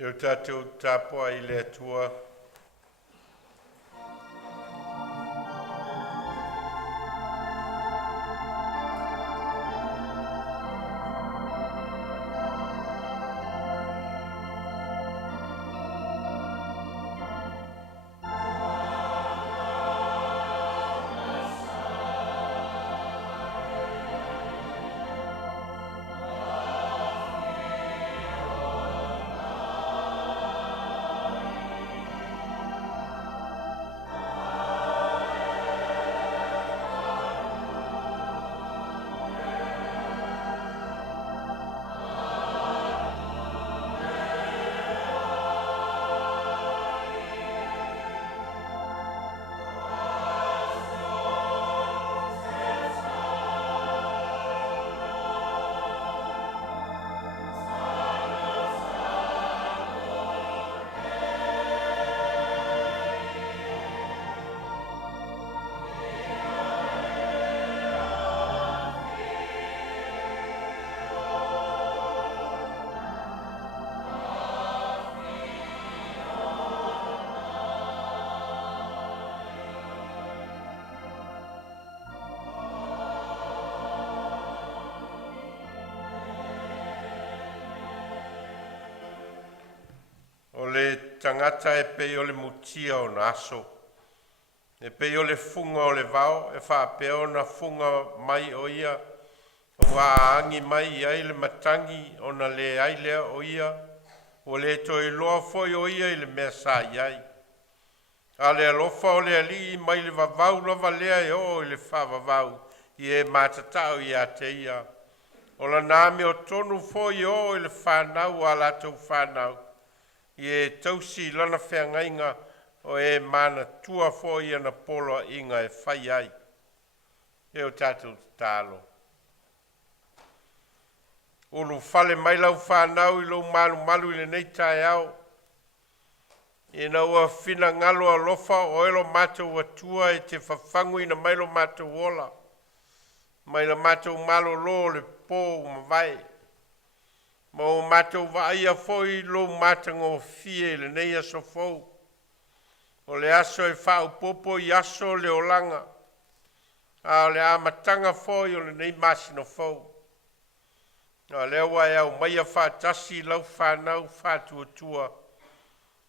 Yo tātou tāpua I le atua. O le tangata e pei o le mutia o na aso. E pei o le funga o le vao, e whaapea o na funga mai o ia, o aangi mai ai le matangi o na le ailea o ia, o le to I loa foi o ia I le mea sa iai. A le alofa o le ali mai le vavau lova lea e o I le whavavau, I e matatau I a te ia. O la nāme o tonu foi o I le whanau a latou whanau. I e tausi lana whengainga o e mana tua fo I ana polo inga e whai ai. E o tātou tālo. Ulu whale mai lau whanau I lau malu malu I le nei tae au. E na ua whina ngalo a lofa o elo mātou atua e te whawhangu ina mailo mātou ola. Maila mātou malo lo le pō ma vai. Ma o mātou vaia foi lo mātango fie le nei aso fau. O le aso e whao popo I aso le olanga. A le amatanga foi o le nei masino fau. A le awa e au maia whātasi lau whanau whātuatua.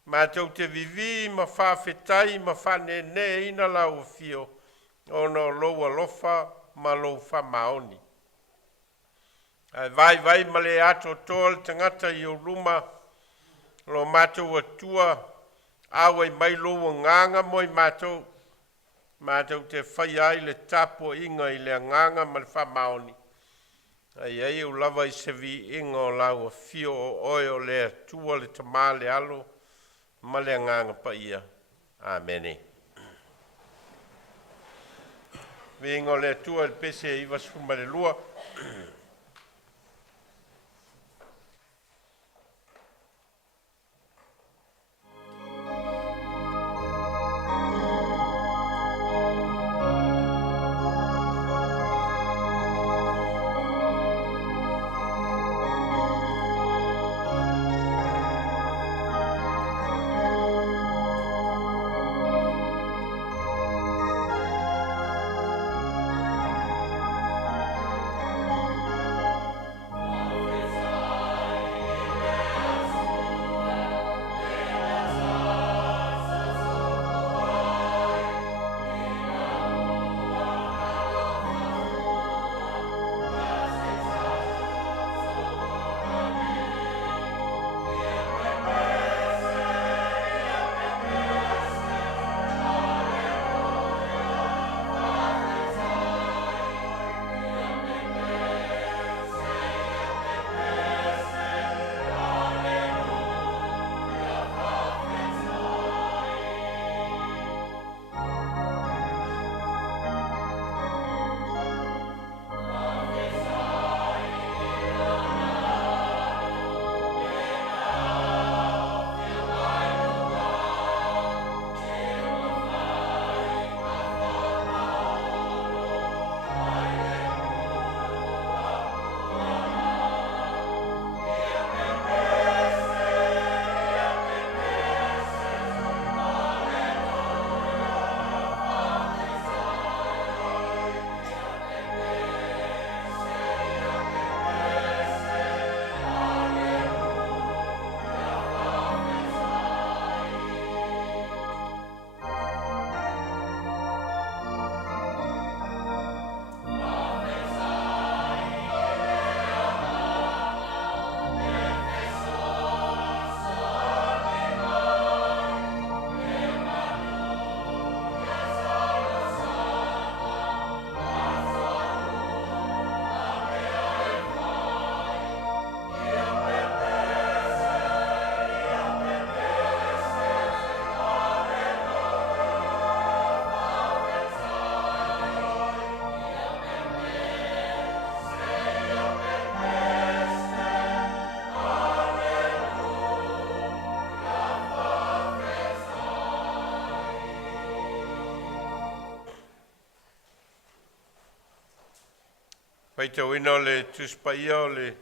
Mātou te vivi ma whawhetai ma whanene ina lau fio. O no loa lofa ma lo whamaoni. Ai vai ma le ato tol tangata I o luma lo mātou atua awa I mai lo nganga mo I mātou te whai ai le tapo inga I le nganga ma le whamaoni. Ai o lava I se vi inga o lau a fio o oi o le atua le tama le alo ma le nganga pa ia. Amene. Vi inga o le atua le pese I vasfuma le lua. Whaitau ina o le tuspaia o le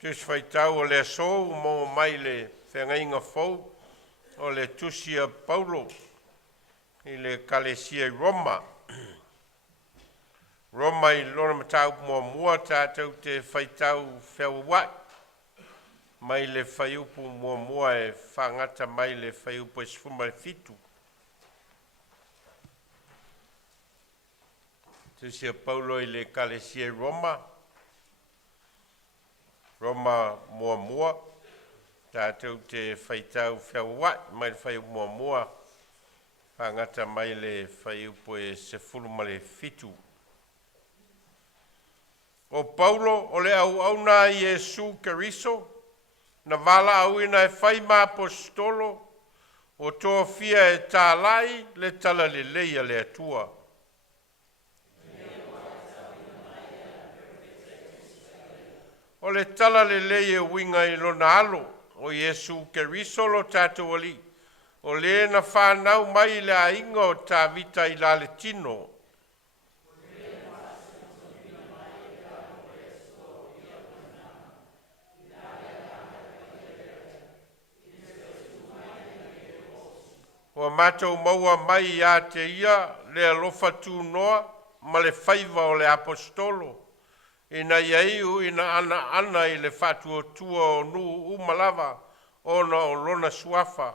tus whaitau o le asou mo mai le whengainga fau o le tusia Paulo i le kalesia i Roma. Roma i lona matau mua tātou te whaitau whiawawai. Mai le whaiupu mua e whangata mai le whaiupu e sfuma le fitu. Tusia Paulo i le kalesia i Roma. Roma mua. Tātou te whaitau whiawawai. Mai le whaiupu mua. Whangata mai le whaiupu e sefuluma le fitu. O Paulo o le au na Iesu Keriso, na Vailaau ina e whai ma apostolo, o toa fia e tālai le tala le leia le atua. O le tala le leia winga i lona alo, o Iesu Keriso lo tātou ali, o le na whanau mai le ainga o tā vita i la le tino. O mātou maua mai a te ia le alofa tū noa ma le whaiva o le apostolo. Ina iaiu ina ana i le whatua tua o nu umalava o na o lona suafa.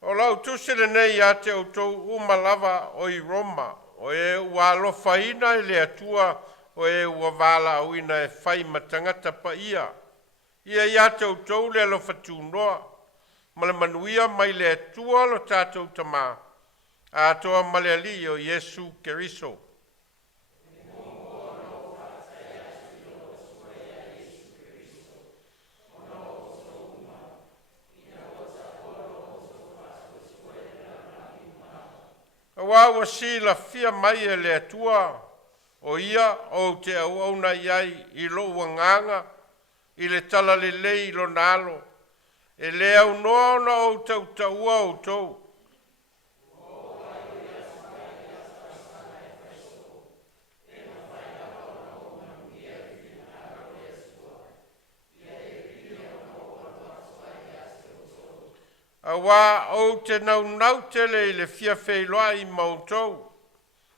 O lau tusele nei a te autou umalava o i Roma. O e ua alofa ina i le atua o e ua Vailaau ina e whai matangata pa ia. Ia ia tau le alofa tūnoa, ma le manuia mai le atua lo tātou tamā, a toa male ali o Iesu Keriso. Awa ua si la fia mai e le atua, o ia o te au na iai i lo nganga, i le tala le lei lo nalo, e le au noa na o tau taua o tau. Awa o te nau tele i le fia feiloa i mautou,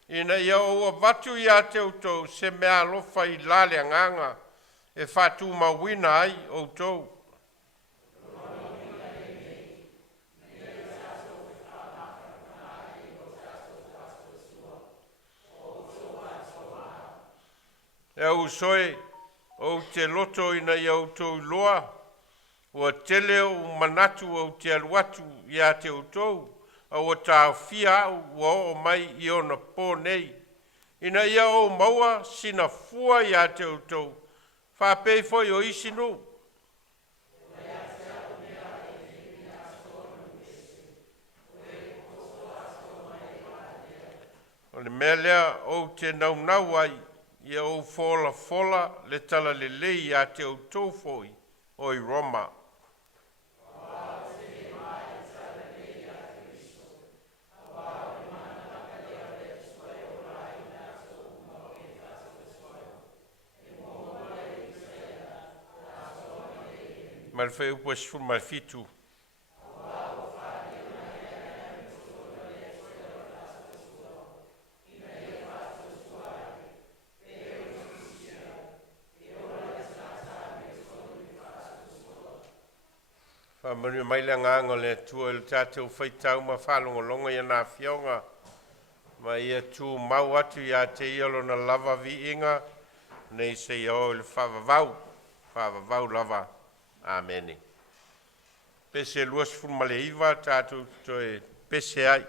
ina ia o watu i a te tau se mea lofa i lale anganga, e whatu mawina ai o tau. E au soe o te loto ina i au tau loa, o tele o manatu o te aluatu i a te o tau, o tau fia o mai i ona pō nei. Ina ia o maua sina fua i a te o tau, whapei foi o isinu. O le mea lea o te nau ai, i o fola le tala le lei a te o tau foi o i Roma. Ma le whai upo sifu ma le fitu. Whamanu mai le nganga le tua le tātou whaitau ma whalongolonga i ana whionga. Ma ia tū mau atu i a te iolo na lava vi inga, nei se i o le whavavau lava. Amen. Pese luas fumale iwa tātou toi pese ai.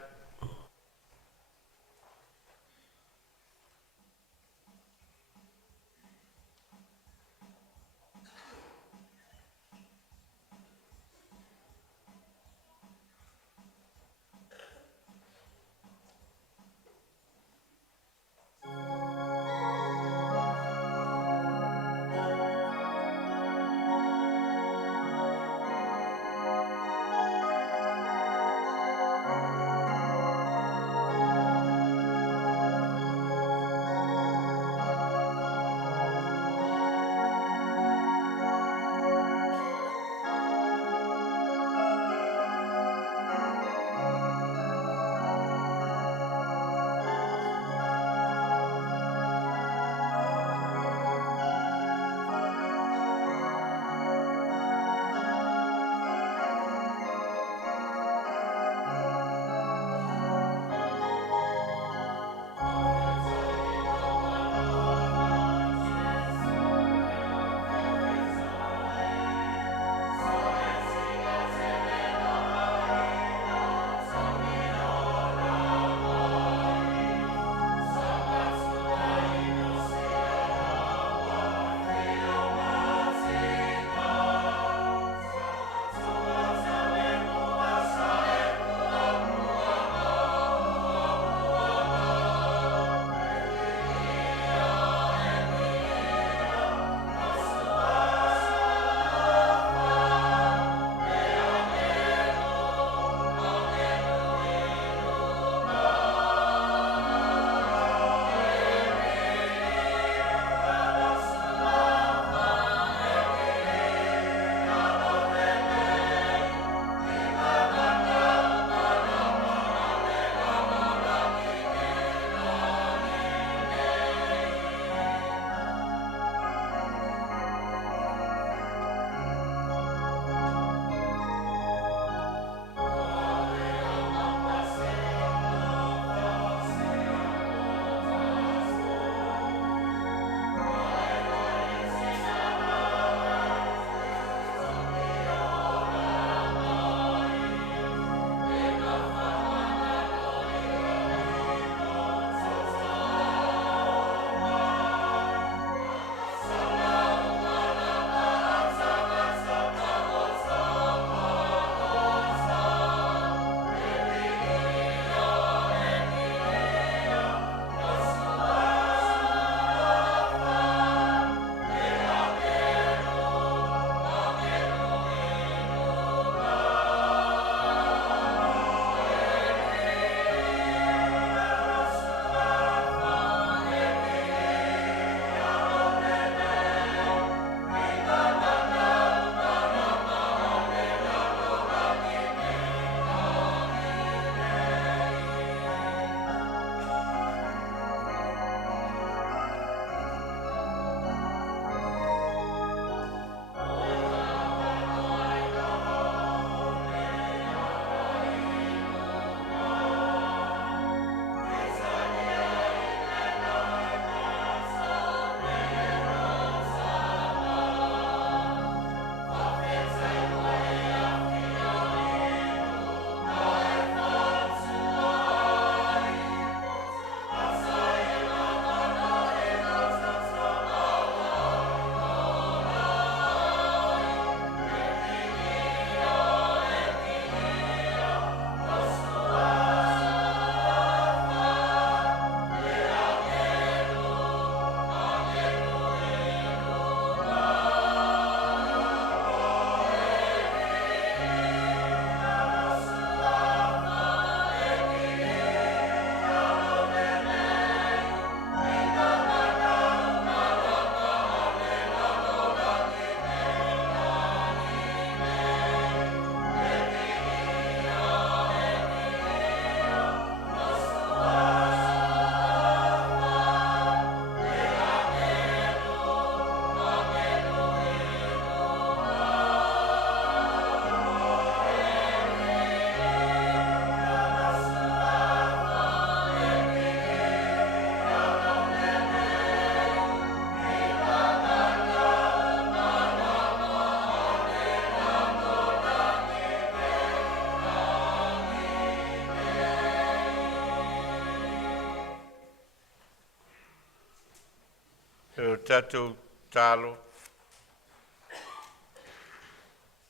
o tatou talo.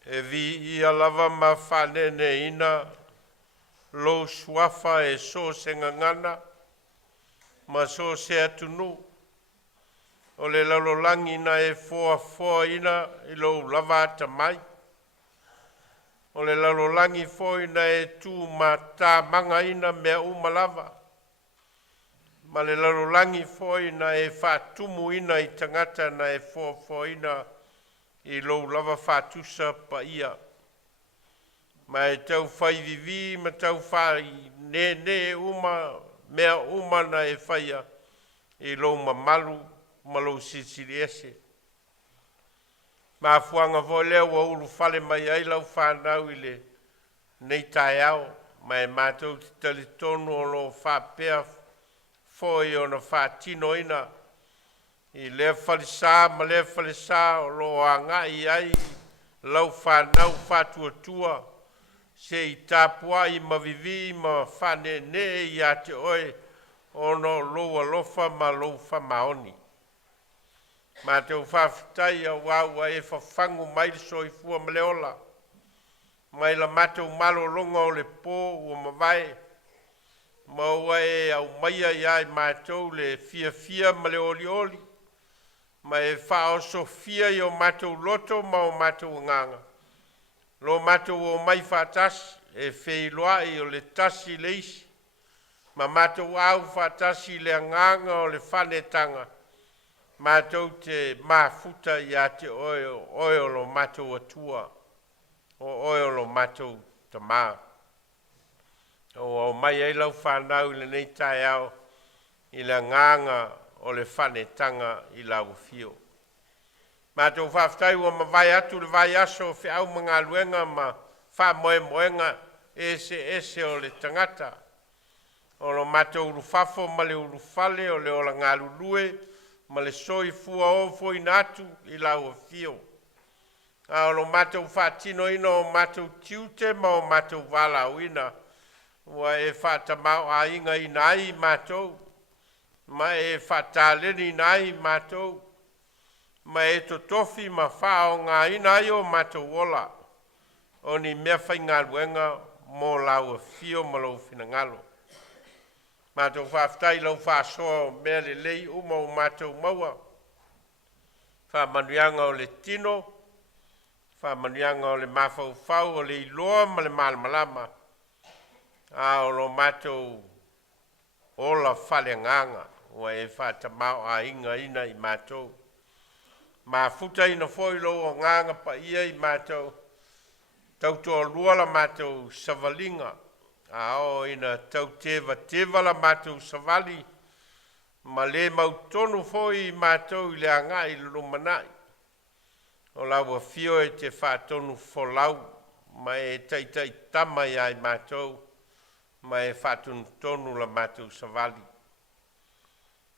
E vi ia lava ma whanene ina lo suafa e so se ngangana ma so se atunu. O le lalolangi na e foa ina i lo lava ata mai. O le lalolangi foa ina e tu ma tā manga ina mea umalava. Ma le lalolangi foa ina e whātumu ina i tangata na e foa ina i lo lava whātusa pa ia. Ma e tau whai vivi, ma tau whai ne uma, mea uma na e whaia i lo mamalu, ma lo sisiri ese. Ma fuanga vo leo wa ulu whale mai ai lau whanau i le nei tae au, ma e mātou te talitonu o lo whapea foi o na whātino ina, i lea whalisa, ma lea whalisa o lo anga i ai, lau whanau whātua, se i tāpua i mavivi, ma whane ne i ate oe, o no loa lofa ma lo whamaoni. Ma te whawhitai a waua e whawhangu mai so i fua maleola. Mai la matau malo longa o le pō ua mawai. Ma ua e au maia iai mātou le fia maleoli. Ma e whao so fia i o mātou loto ma o mātou nganga. Lo mātou o mai whātasi e wheiloa i o le tasi le isi. Ma mātou au whātasi le nganga o le whanetanga. Mātou te mafuta i a te oe lo mātou atua. O oe lo mātou ta mā. O mai ei lau whanau i le nei tae au i le nganga o le whanetanga i lau fio. Mātou whawhtai ua mawai atu le vai aso whi au mga luenga ma wha moenga ese o le tangata. O lo mātou urufafo ma le urufale o le ola ngā lulue ma le soi fua o foi natu i lau fio. A o lo mātou whātino ina o mātou tiute ma o mātou Vailaau ina. Ua e whātamau a inga ina ai mātou. Ma e whātāleni ina ai mātou. Ma e totofi ma whao ngā ina ai o mātou ola. O ni mea whai ngā luenga mō lau fio ma lau whina Mātou whawhtai lau whāsoa mea le lei uma o mātou maua. Whamanuanga o le tino, whamanuanga o le mawhau o le iloa ma le malamalama. A o lo mātou ola whale nganga, ua e whātamau a inga ina i mātou. Mā futa ina foi lo o nganga pa ia i mātou. Tautoa lua la mātou savalinga. A o ina tau teva la mātou savali, ma le mautonu foi i mātou i le anga i lumanai. O lau a fio e te whātonu folau, ma e taitai tama i ai mātou, ma e whātonu tonu la mātou savali.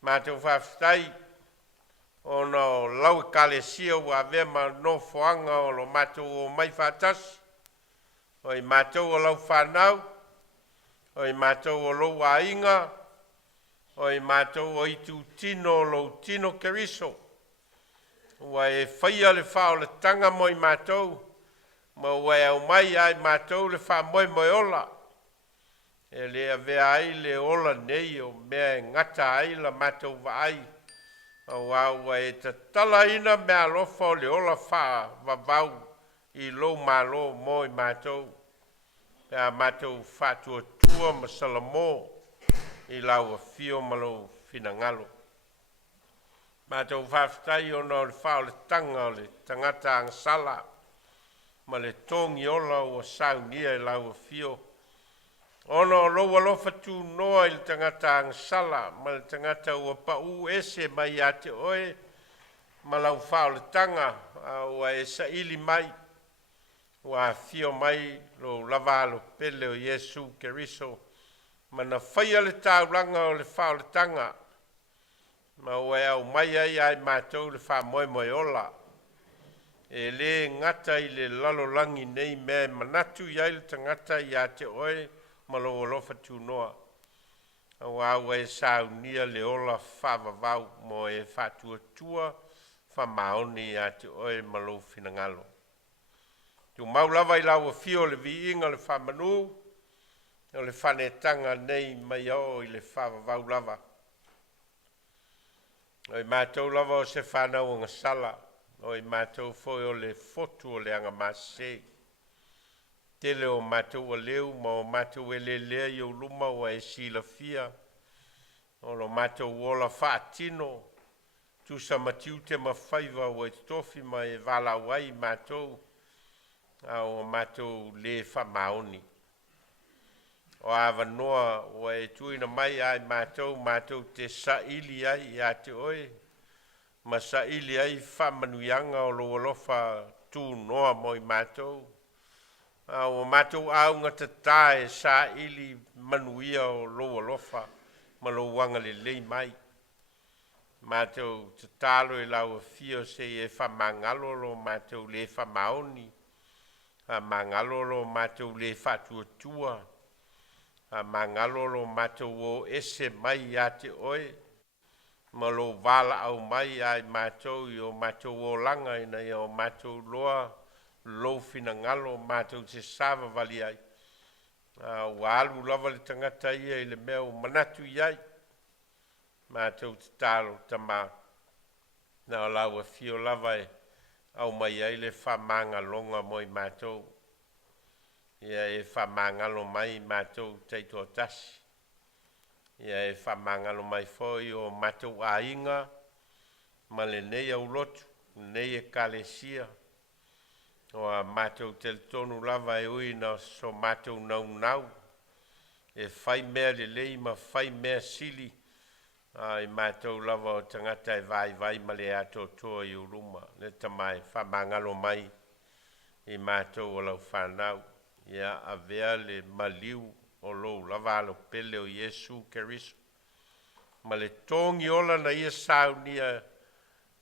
Mātou whawhtai, o no lau e kalesia ua avea ma no foanga o lo mātou o mai whātasi, o i mātou o lau whanau, o i mātou o lo ainga, o i mātou o itu tino lo tino keriso. Ua e whaia le whao le tanga mo i mātou, ma ua e au mai ai mātou le wha moe ola. E le avea ai le ola nei o mea e ngata ai la mātou wa ai. Ua e tatala ina mea lofa o le ola wha vavau i lo malo mo i mātou. Pea mātou whātua tua masalamo i lau a fio malo whina ngalo. Mātou whawhtai ona o le whao le tanga o le tangata angsala ma le tongi ola o Sauniga i lau a fio. Ona o loa lofa tū noa i le tangata angsala ma le tangata ua pau ese mai a te oe ma lau whao le tanga ua e sa ili mai. Wa fio mai lo lava lo pele o Yesu Keriso. Ma na whaia le tauranga o le whao le tanga. Ma ua au mai ai mātou le wha moe ola. E le ngata i le lalolangi nei mea manatu i ai le tangata i a te oe ma lo olofa tū noa. Au e Sauniga le ola whavavau mo e whatuatua whamaoni a te oe malo finangalo. Tu maulava I lau a fio le viinga le whamanu, o le whanetanga nei mai o I le whavavau lava. O I mātou lava o se whanau o ngasala, o I mātou foi o le fotu o le anga masei. Tele o mātou o leu, ma o mātou e le lea I o luma o e sila fia, o lo mātou wola whaatino, tu sa matiu te mawhaiva o e tofi ma e Vailaau ai mātou, o mātou le whamaoni. O awa noa o e tuina mai ai mātou te saili ai a te oe, ma saili ai whamanuianga o lo alofa tū noa mo I mātou. O mātou aunga te tae saili manuia o lo alofa, ma lo wanga le lei mai. Mātou te talo I lau a fio se e whamangalo lo mātou le whamaoni, a mangalolo mātou le whatuatua, a mangalolo mātou o ese mai a te oe, ma lo Vailaau mai ai mātou I o mātou o langa ina I o mātou loa, lo finangalo mātou te sava vali ai. Wa alu lava le tangata ia I le mea o manatu iai, mātou te talo tama, na lau a fio lava e, au mai ai le whamanga longa mo I mātou. Ia e whamangalo mai mātou teito tasi. Ia e whamangalo mai foi o mātou ainga, ma le nei au Lotu, nei e kalesia. O a mātou tel tonu lava e uina so mātou nau. E whai mea le lei ma whai mea sili. I mātou lava o tangata e vai ma le ato toa I uruma. Le tamai whamangalo mai I mātou o lau whanau. Ia a vea le maliu o lou lava alo pele o Iesu Keriso. Ma le tongi ola na ia Sauniga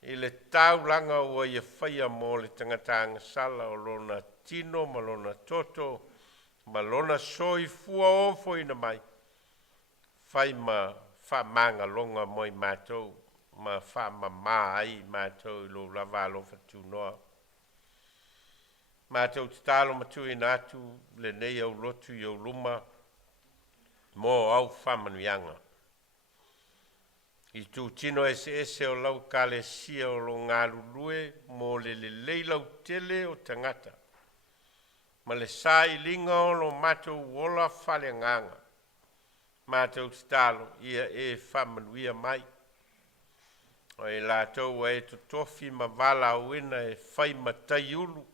I le tau langa o ia whaia mo le tangata angasala o lona tino ma lona toto ma lona soi fua ofo ina mai. Whai ma whamanga longa mo I mātou, ma whamama ai mātou I lo lava alo whatu noa. Mātou te talo matu I nātu le nei au Lotu I au luma, mo au whamanuianga. I tū tino ese o lau kalesia o lo ngā lulue, mo le leilau tele o tangata. Ma le sāilinga o lo mātou wola whale nganga. Mātou te talo ia e whamanuia mai. O e lātou e to tofi ma Vailaau ina e whai matai ulu.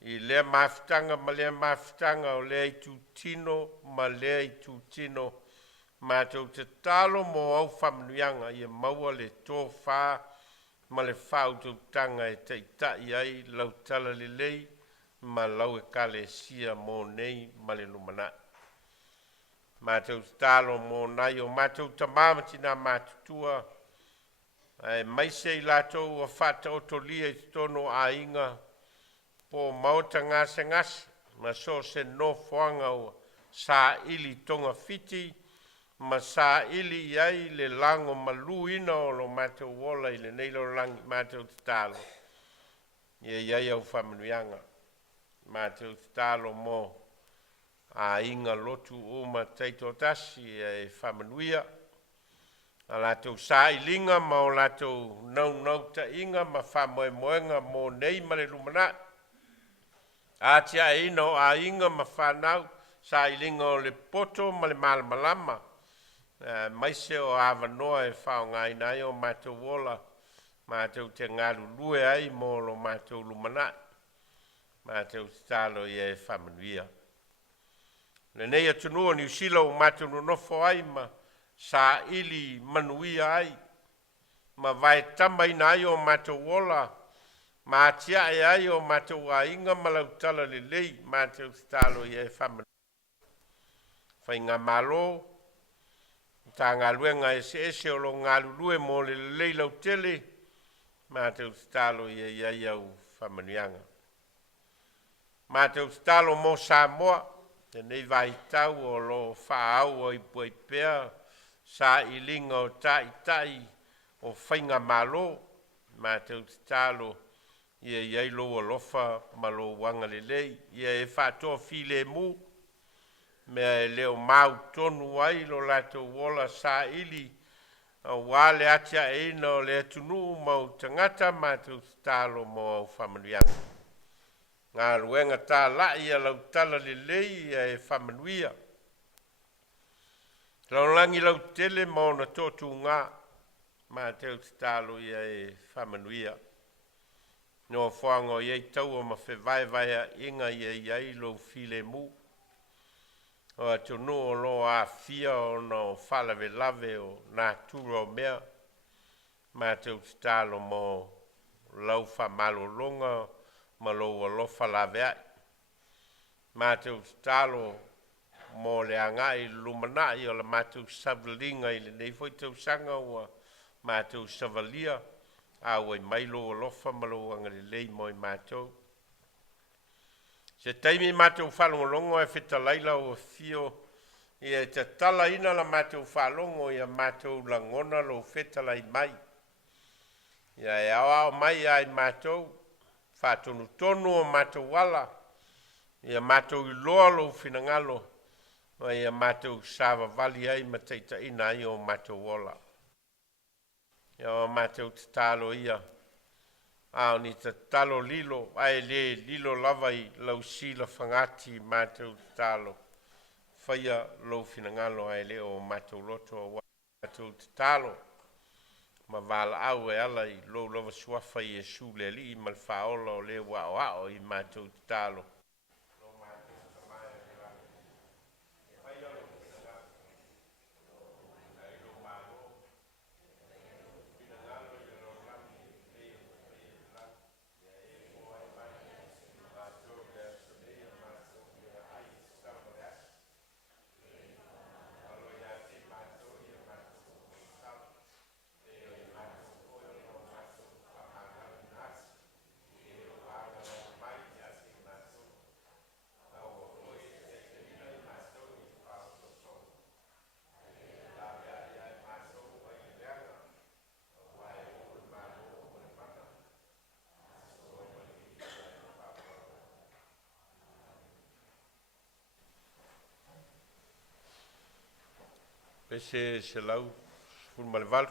I lea mawhitanga ma lea mawhitanga o lea I tū tino ma lea I tū tino. Mātou te talo mo au whamanuianga I maua le tō whā ma le whautautanga e teitai ai lau tala le lei ma lau e kalesia mo nei ma le lumanai. Mātou te talo mo nai o mātou tamamati nā mātutua. Mai se I lātou a whata otolia I tono a inga po mauta ngase ngase. Ma so se no whoanga o sa ili tonga fiti. Ma sa ili iai le lango maluina o lo mātou wola I le neilo langi mātou te talo. Ia iai au whamanuianga. Mātou te talo mo a inga Lotu uma teito tasi e whamanuia. A lātou sāilinga ma o lātou nau ta inga ma whamoemoenga mo nei ma le lumana. A tia ina o a inga ma whanau sāilinga o le poto ma le malamalama. Mai se o awa noa e whao ngai nai o mātou wola. Mātou te ngaru lue ai mo lo mātou lumana. Mātou te talo I e whamanuia. Le nei atunua ni usila o mātou nonofo ai ma sa ili manuia ai. Ma vai tama ina ai o mātou wola. Ma atia e ai o mātou a inga malautala le lei. Mātou te talo I e whamanuia. Whai ngā malo. Tā ngā luenga ese o lo ngā lulue mo le lei lau tele. Mātou te talo I e iai au whamanuianga. Mātou te talo mo Samoa. Te nei vai tau o lo whaau o i pui pēr, sa i linga o tai o whainga malo, ma te utalo, ia iei lo o lofa ma lo wanga lelei, ia e whātoa file mu, mea e leo mau tonu ai lo lato wola sa ili, a wale atia e ina o le atunu mau tangata ma te utalo mo au whamanuianga. Ngā ruenga tā lai a lau tala lelei ia e whamanuia. Laulangi lau tele mo na tōtu ngā, ma te utalo ia e whamanuia. No whango iei tau o ma whewaiwai a inga iei lo file mu. O atu no o lo a fia o no whalawe lave o nā tura o mea. Ma te utalo mo lau whamalo longa ma lo o lo whalawe ai. Ma te utalo mo le angai lumanai o le matu savlinga i le nei foi tau sanga ua matu savalia a oi mailo o lofa malo anga le lei mo i matu. Se taimi matu whalongolongo e whita laila o fio i e te tala ina la matu whalongo i a matu langona lo whita lai mai. Ia e awa o mai ai matu whatonu tonu o matu wala i a matu i loa lo finangalo. Ia mātou sāwa vali ai ma teita ina ai o mātou wola. Ia o mātou te tālo ia. Ao ni te talo lilo, ai le lilo lava i lau sila whangati mātou te tālo. Whaia lau finangalo ai le o mātou loto o mātou te tālo. Ma Vailaau e ala i lau lava suafa i e sule li i malwhaola o le wao i mātou te tālo. Pese se lau, fun malevalu.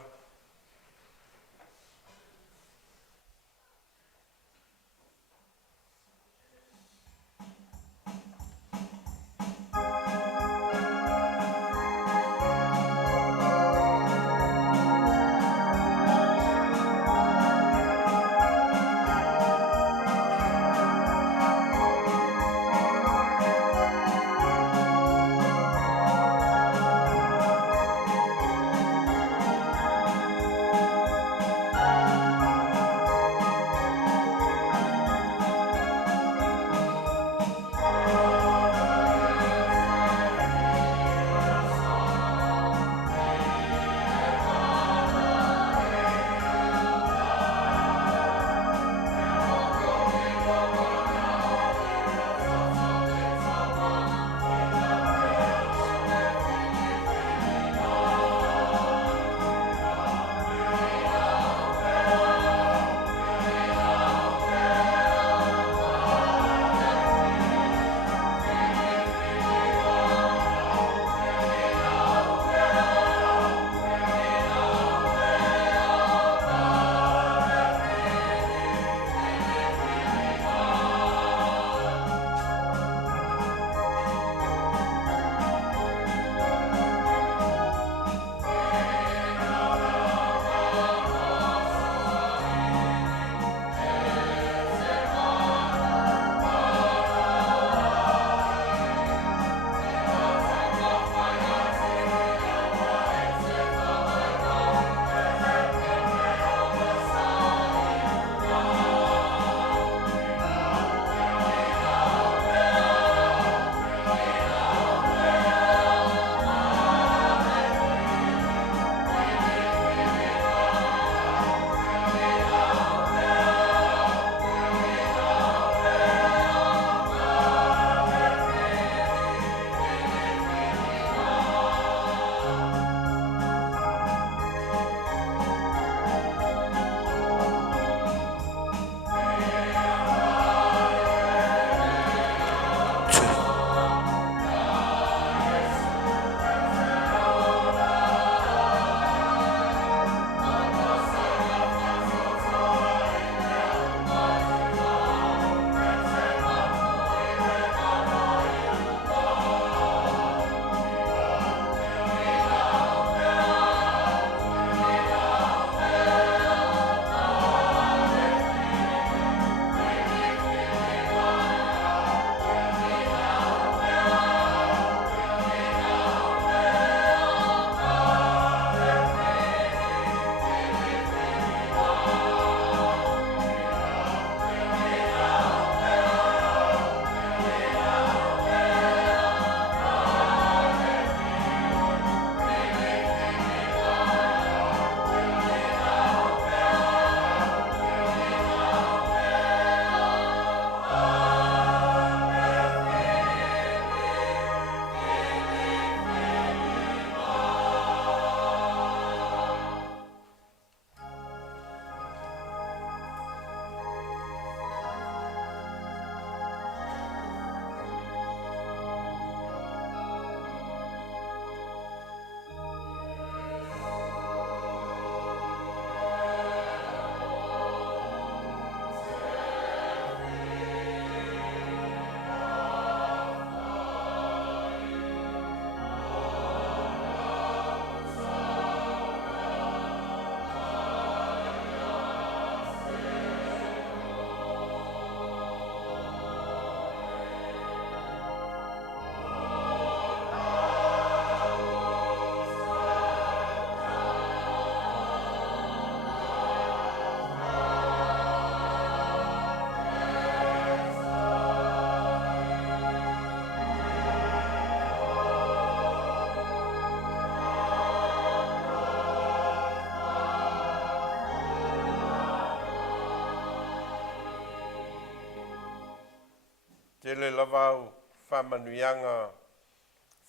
tele lavau whamanuianga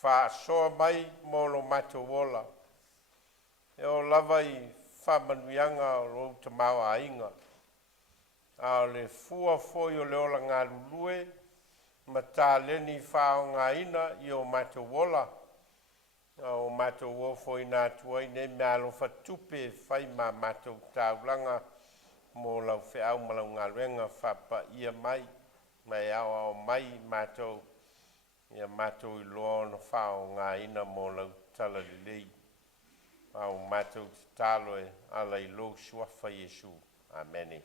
whaasoa mai mo lo mātou ola. E o lava i whamanuianga o lo tamau a inga. A o le fua foi o le ola ngā lulue, ma tā leni whao ngā ina i o mātou ola. O mātou o foi nā tuai ne mea lo whatupe whai mā mātou tāulanga mo lau whiau malau ngā ruenga whapa ia mai. Mai au mai mātou, ia mātou i loa na whao ngā ina mo lau tala lilei. Au mātou te tāloe ala i lo suafa Iesu. Amene.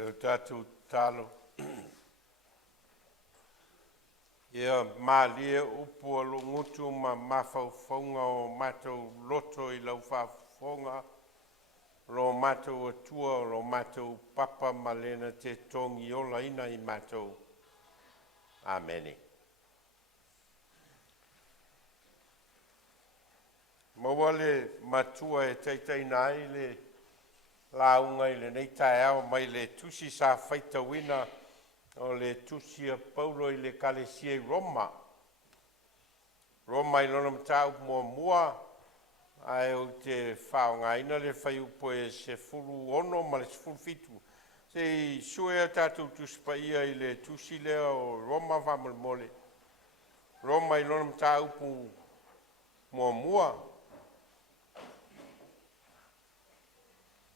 E tātou tālo. Ia mālie upo alo ngutu ma mawhauwhaunga o mātou loto i lau whawhaunga. Lo mātou atua, lo mātou papa ma lena te tongi ola ina i mātou. Amene. Maua le matua e teitai nai le launga i le nei tae au mai le tusi sa whaita wina o le tusi a Paulo i le kalesia i Roma. Roma i lona matau mua mua ai o te whaonga ina le whai upo e se furu ono ma le se furu fitu. Se sue a tātou tuspa ia i le tusi lea o Roma whamole mole. Roma i lona matau pu mua mua.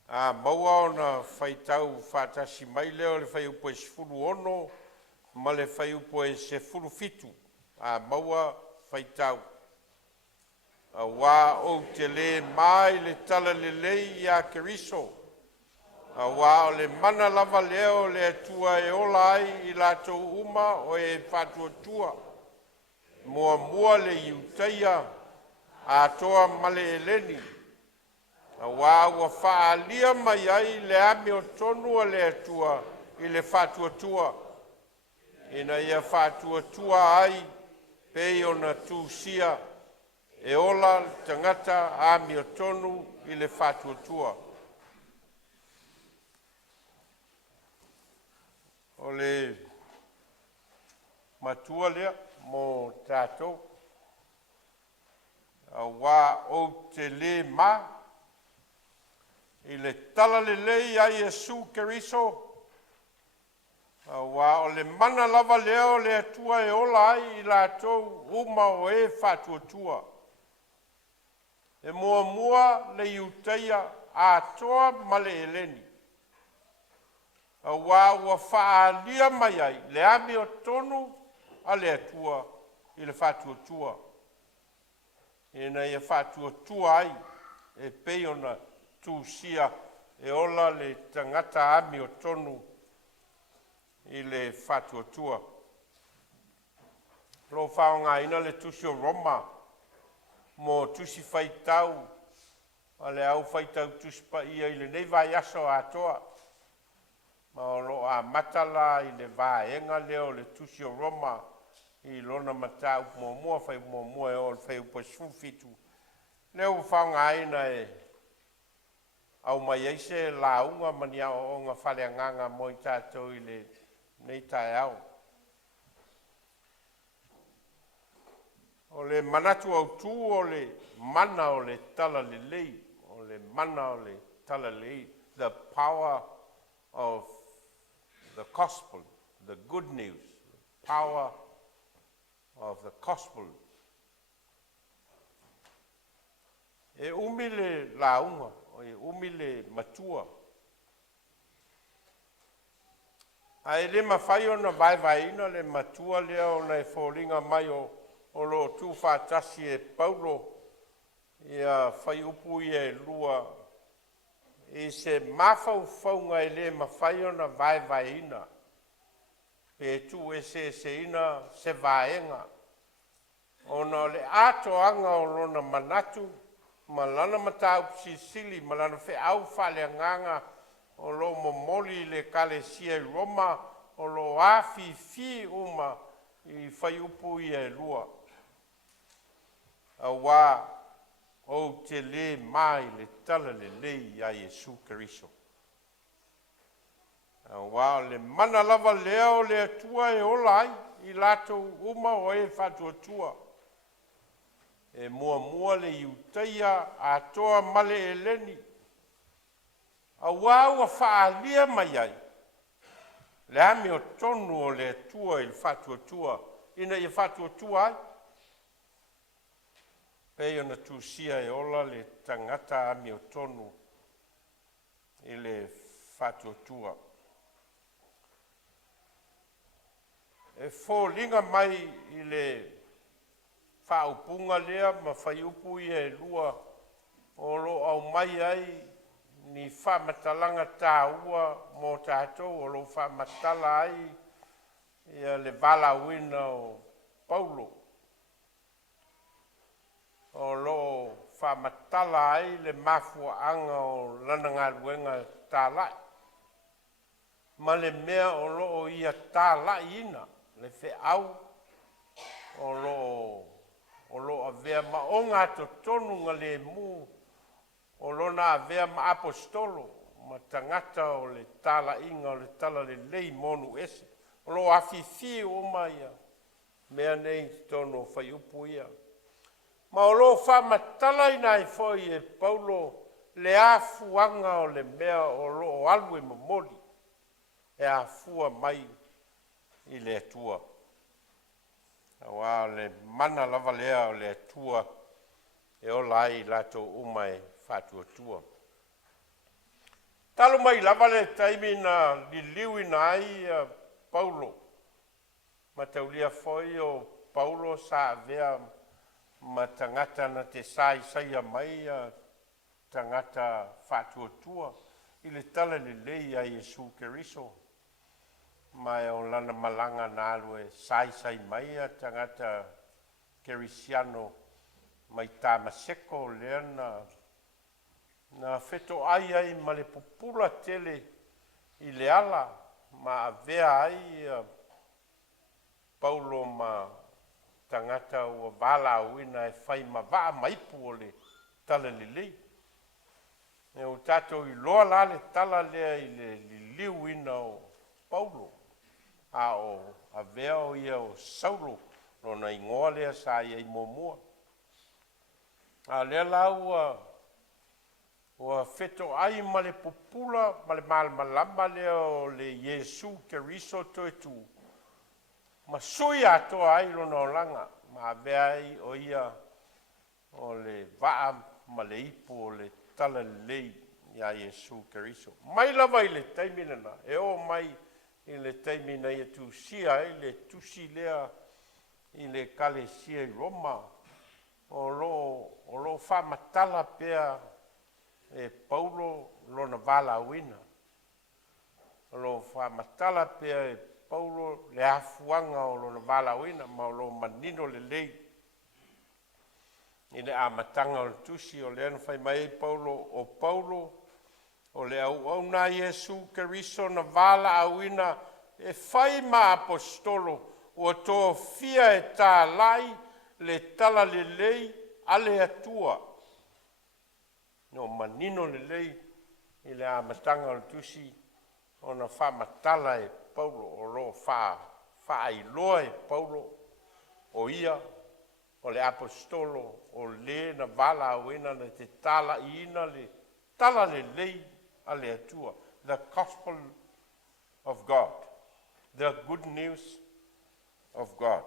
A maua o na whaitau whatasi mai leo le whai upo e sefuru ono, ma le whai upo e sefuru fitu. A maua whaitau. A wā o te le mai le tala le lei i a keriso. A wā o le mana lava leo le atua e ola ai i lātou uma o e whatua tua. Mua mua le iutaia a toa male eleni. A wā ua whaalia mai ai le ame o tonu a le atua i le whatua tua. Ina ia whatua tua ai pei o na tūsia e ola tangata ame o tonu i le whatua tua. O le matua lea mo tātou. A wā o te le ma. I le tala le lei a Iesu Keriso. Wa o le mana lava leo le atua e ola ai i lātou uma o e whatua tua. E mua mua le iutaia a toa ma le eleni. Wa ua whaalia mai ai le ame o tonu a le atua i le whatua tua. E na ia whatua tua ai e peiona tūsia e ola le tangata ami o tonu i le whatua tua. Lo whaonga ina le tusi o Roma mo tusi whaitau a le au whaitau tusi pa ia i le nei vai aso atoa. Ma o lo a matala i le vaenga leo le tusi o Roma i lona matau mo mua whai mo mua e o le whai upo sfufitu. Leo whaonga ina e au mai eise launga mania o ngā whale nganga mo i tātou i le nei tae au. O le manatu au tū o le mana o le tala le lei. O le mana o le tala le lei. The power of the gospel. The good news. The power of the gospel. E umi le launga. O e umi le matua. A e le mawhai o na vai ina le matua lea o na e whoringa mai o o lo tu whātasi e Paulo ia whai upu ia e lua i se mawhau whaunga e le mawhai ona vai ina pe tu e se ina se vaenga ona le ato anga o lona manatu malana mata upsisili malana fe au fale nganga o lo momoli le kalesia i Roma o lo afi fi uma i whai upu ia e lua a wā o te le mai le tala le lei a Yesu Keriso. A wā le mana lava leo le atua e olai i lato uma o e whatua tua. E mua le iutaia a toa male e leni. A wā ua whaalia mai ai. Le ame o tonu o le atua i whatua tua. Ina i whatua tua ai. Pei ona tūsia e ola le tangata ami o tonu i le whatuatua. E fōlinga mai i le whaupunga lea ma whaiupu i e lua o lo au mai ai ni whamatalanga tā ua mō tātou o lo whamatala ai i le Vailaau o Paulo. O lo whamatala ai le mafua anga o lana ngā ruenga tālai. Ma le mea o lo o ia tālai ina, le whe au. O lo a vea ma o ngā to tonu ngā le mū. O lo na a vea ma apostolo, ma tangata o le tāla inga o le tala le lei monu ese. O lo awhiwhi o maia, mea nei tonu o whai upu ia. Ma o lo whamatala ina i foi e Paulo le afuanga o le mea o lo o alwe mamoli e afua mai i le atua. Awa le mana lava lea o le atua e o lai lato umai whatua tua. Talo mai lava le taimi na li liwi na ai Paulo. Ma taulia foi o Paulo sa avea ma tangata na te sai mai tangata whatuatua i le tala le lei a Yesu Keriso. Mai o lana malanga na alue sai mai tangata Kerisiano mai tamaseko lea na feto ai ma le popula tele i le ala ma avea ai Paulo ma tangata ua Vailaau ina e whai ma waa maipu o le tala le lei. E o tātou i loa la le tala lea i le liu ina o Paulo. A o a vea o ia o Saulo, rona ingoa lea sa ia i momua. A lea la ua feto ai ma le popula, ma le malmalama lea o le Yesu Keriso toi tu. Ma sui atoa ai lona o langa, ma avea ai o ia o le waa ma le ipu o le tala lei ia Yesu Keriso. Mai lava i le taimina na, e o mai i le taimina ia tusia ai le tusi lea i le kalesia i Roma. O lo whamatala pea e Paulo lona Vailaau ina. O lo whamatala pea e Paulo le afuanga o lona Vailaau ina ma o lo manino le lei. I le amatanga o le tusi o le anu whai mai Paulo o le au na Yesu Keriso na Vailaau ina e whai ma apostolo o tō fia e tā lai le tala le lei ale atua. No manino le lei i le amatanga o le tusi o na whamatala e Paulo o lo whaailoa e Paulo o ia o le apostolo o le na Vailaau ina na te tala ina le tala le lei a le atua. The gospel of God. The good news of God.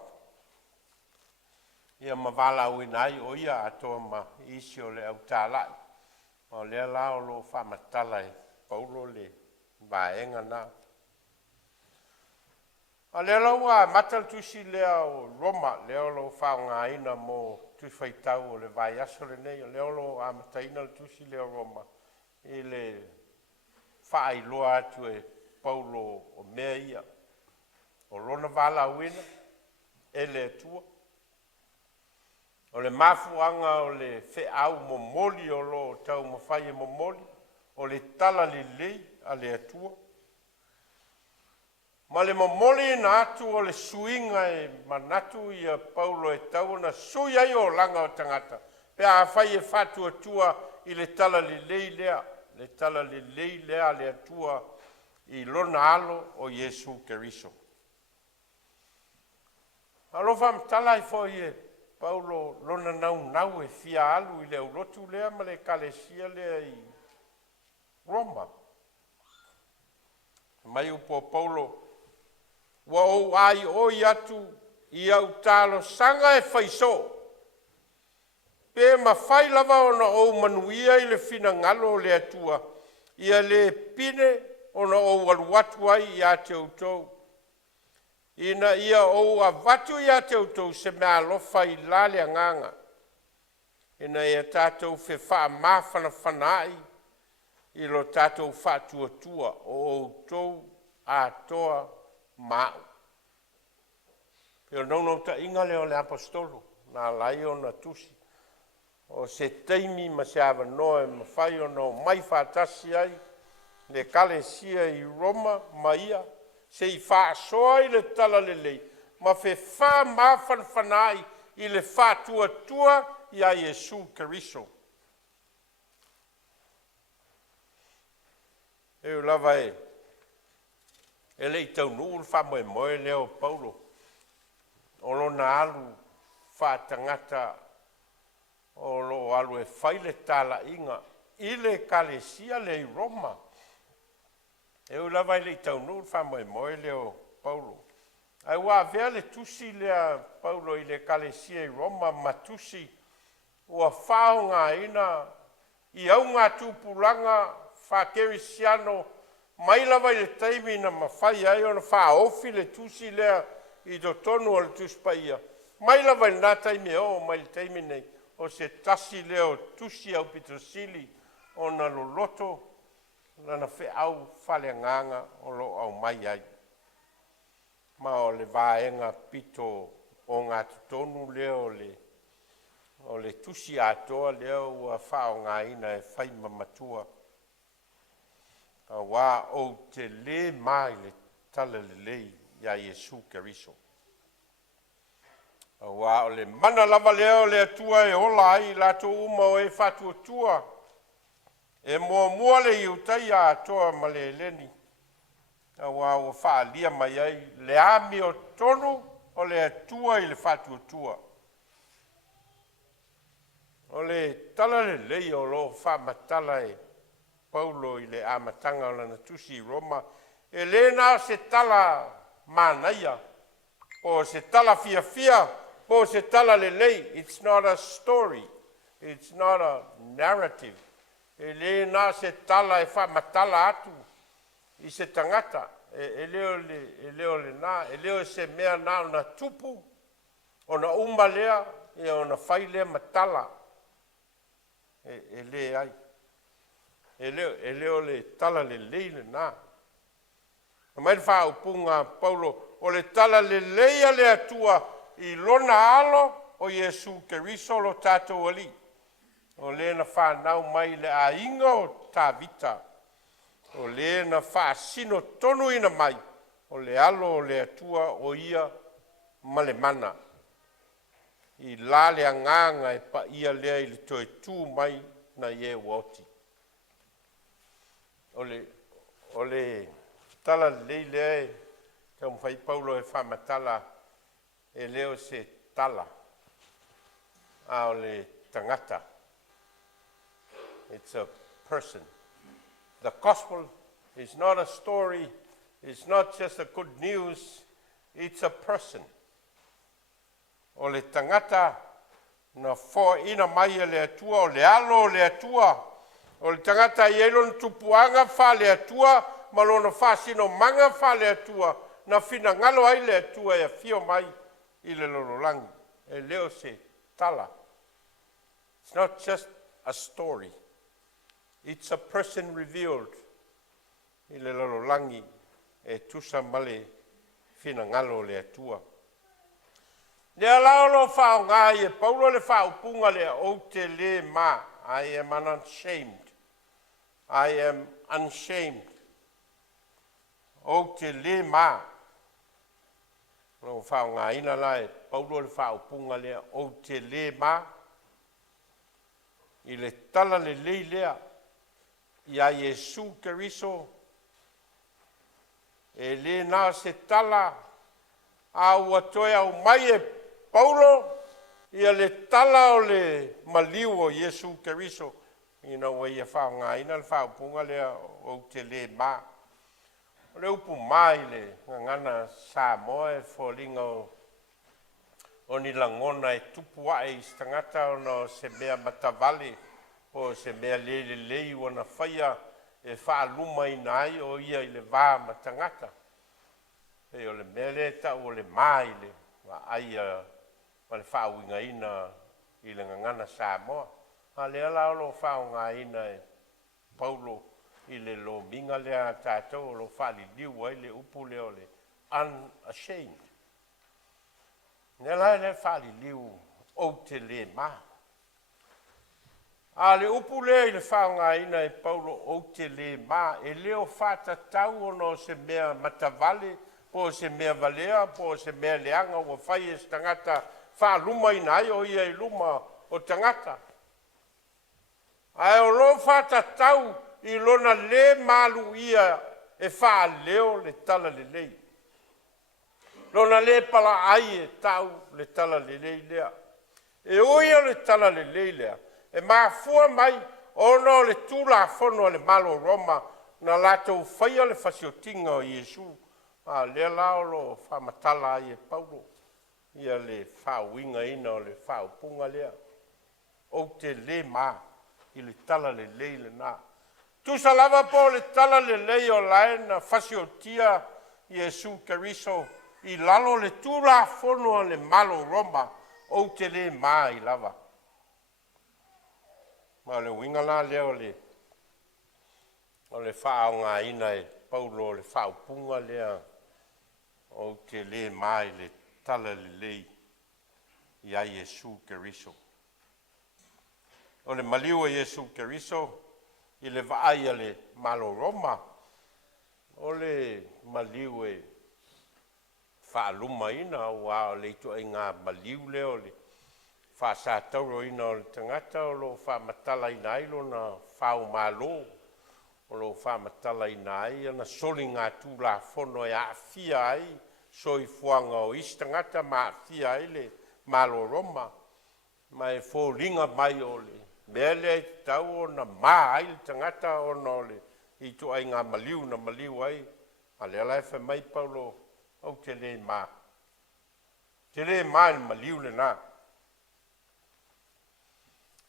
Ia ma Vailaau ina ai o ia atoa ma isi o le au tālai. O lea la o lo whamatala e Paulo le vaenga na. A lea lau a matal tusi lea o Roma, lea o lo whaongaina mo tui whaitau o le vai aso le nei, lea o lo a mataina le tusi lea o Roma. I le whaailoa atu e Paulo o mea ia, o lona Vailaau ina, e le atua. O le mafuanga o le wheau momoli o lo tau mawhai e momoli, o le tala le lei a le atua. Ma le momoli na atu o le suinga e manatu ia Paulo e tau na sui ai o langa o tangata. Pea a whai e whatu atua i le tala le lei lea, le tala le lei lea le atua i lona alo o Iesu Keriso. Alofa mtala i fo i e Paulo lona nau e fia alu i le Lotu lea ma le kalesia lea i Roma. Mai upo Paulo wa o ai o atu i au talo sanga e faiso. Pe ma fai lava ona o manuia i le fina ngalo le atua. Ia le pine ona o waluatu ai i a te utou. Ina ia o avatu i a te utou se mea alofa i lale anganga. Ina ia tātou fe wha mawhana whanai i lo tātou wha tua o utou a toa mau. Peo nono ta inga leo le apostolo, na lai o na tusi. O se teimi ma se ava noe ma whai o no mai whātasi ai, le kalesia i Roma ma ia, se i whāsoa i le tala le lei, ma fe wha mawhan whanai i le wha tua i a Iesu Keriso. E lava e le i tau nuu wha moe leo Paulo. O lona alu whātangata o lo alu e whaile tala inga i le kalesia le i Roma. E u lava le i tau nuu wha moe leo Paulo. Ai wā vea le tusi lea Paulo i le kalesia i Roma ma tusi ua whaonga ina i au ngā tūpulanga whakerisiano mai lava i le taimi na mawhai ai o na whaofi le tusi lea i do tonu o le tuspaia. Mai lava i nā taimi o mai le taimi nei o se tasi leo tusi au Petrosili o na Lotu lana whe au whale nganga o lo au mai ai. Ma o le vaenga pito o ngā tonu leo o le tusi atoa leo ua whao ngā ina e whai mamatua. A wā o te le mai le tala le lei ia Iesu Keriso. A wā o le mana lava leo le atua e ola ai lato uma o e whatu atua. E mua le iutai a atoa ma le eleni. A wā o wha lia mai ai le ami o tonu o le atua i le whatu atua. O le tala le lei o lo wha matala e Paulo i le amatanga o lana tusi i Roma. E le nā se tala manaia, o se tala fia, o se tala le lei. It's not a story. It's not a narrative. E le nā se tala e wha matala atu i se tangata. E leo le nā, e leo se mea nā o na tupu, o na umalea, e o na whailea matala. E le ai. E leo le tala le leile nā. O mai wha upunga Paulo, o le tala le leia le atua i lona alo o Iesu Keriso lo tātou ali. O le na wha nau mai le a inga o tā vita. O le na wha sino tonu ina mai. O le alo o le atua o ia ma le mana. I la le anganga e pa ia lea i le toe tū mai na ie woti. O le tala leile tau mwhai Paulo e whamatala e leo se tala a o le tangata. It's a person. The gospel is not a story, it's not just a good news, it's a person. O le tangata na fo ina mai le atua, o le alo le atua, o le tangata i elon tupuanga wha le atua, ma lona wha sino manga wha le atua, na fina ngalo ai le atua e fio mai i le lololangi. E leo se tala. It's not just a story. It's a person revealed i le lololangi e tusa male fina ngalo le atua. Lea lao lo whao ngai e paulo le whao punga le o te le ma. I am unashamed. I am unshamed. O te le ma. Lo whao ngā ina lai, paulo le whao punga lea o te le ma. I le tala le lei lea, ia Iesu Keriso. E le nā se tala, a ua toe au mai e paulo, ia le tala o le maliu o Iesu Keriso. Ina ua ia whao ngā ina le whao punga lea o te le ma. O le upu mai le ngana Samoa e fōlinga o ni langona e tupu ae i stangata o no se mea matavale o se mea lei o na whaia e wha luma i nai o ia i le vā matangata. E o le mea le tau o le mai le wa aia ma le wha winga ina i le ngana Samoa. A le ala o lo wha ngā ina e Paulo i le lo minga lea tātou o lo whali liu ai le upu leo le unashamed. Ne lai le whali liu o te le ma. A le upu lea i le whaonga ina e Paulo o te le ma e leo whata tau ono se mea matavale, po se mea valea, po se mea leanga o whai e tangata wha luma ina ai o ia i luma o tangata. Ai o lo whata tau i lona le malu ia e wha leo le tala le lei. Lona le pala ai e tau le tala le lei lea. E oia le tala le lei lea. E mafua mai ono le tula fono le malo Roma na lato whaia le fasiotinga o Iesu. A le lao lo wha matala ai e Paulo. Ia le wha winga ina o le wha upunga lea. O te le ma i le tala le lei le nā. Tu salava po le tala le lei o lae na fasiotia Iesu Keriso i lalo le tula fono le malo Roma o te le ma i lava. Ma le winga la leo o le whaonga ina e Paulo le whaupunga lea o te le ma i le tala le lei i a Iesu Keriso. O le maliu a Iesu Keriso i le vaai le malo Roma, o le maliu e whaaluma ina o a le itu ai ngā maliu leo le whaasātauro ina o le tangata o lo whaamatala ina ai lo na whao malo, o lo whaamatala ina ai ana soli ngā tūla whono e aafia ai, soi fuanga o istangata ma aafia ai le malo Roma, ma e fōlinga mai o le mele tau o na maa ai le tangata o no le i tu ai ngā maliu na maliu ai. A le ala e mai Paulo au te le maa. Te le maa le maliu le nā.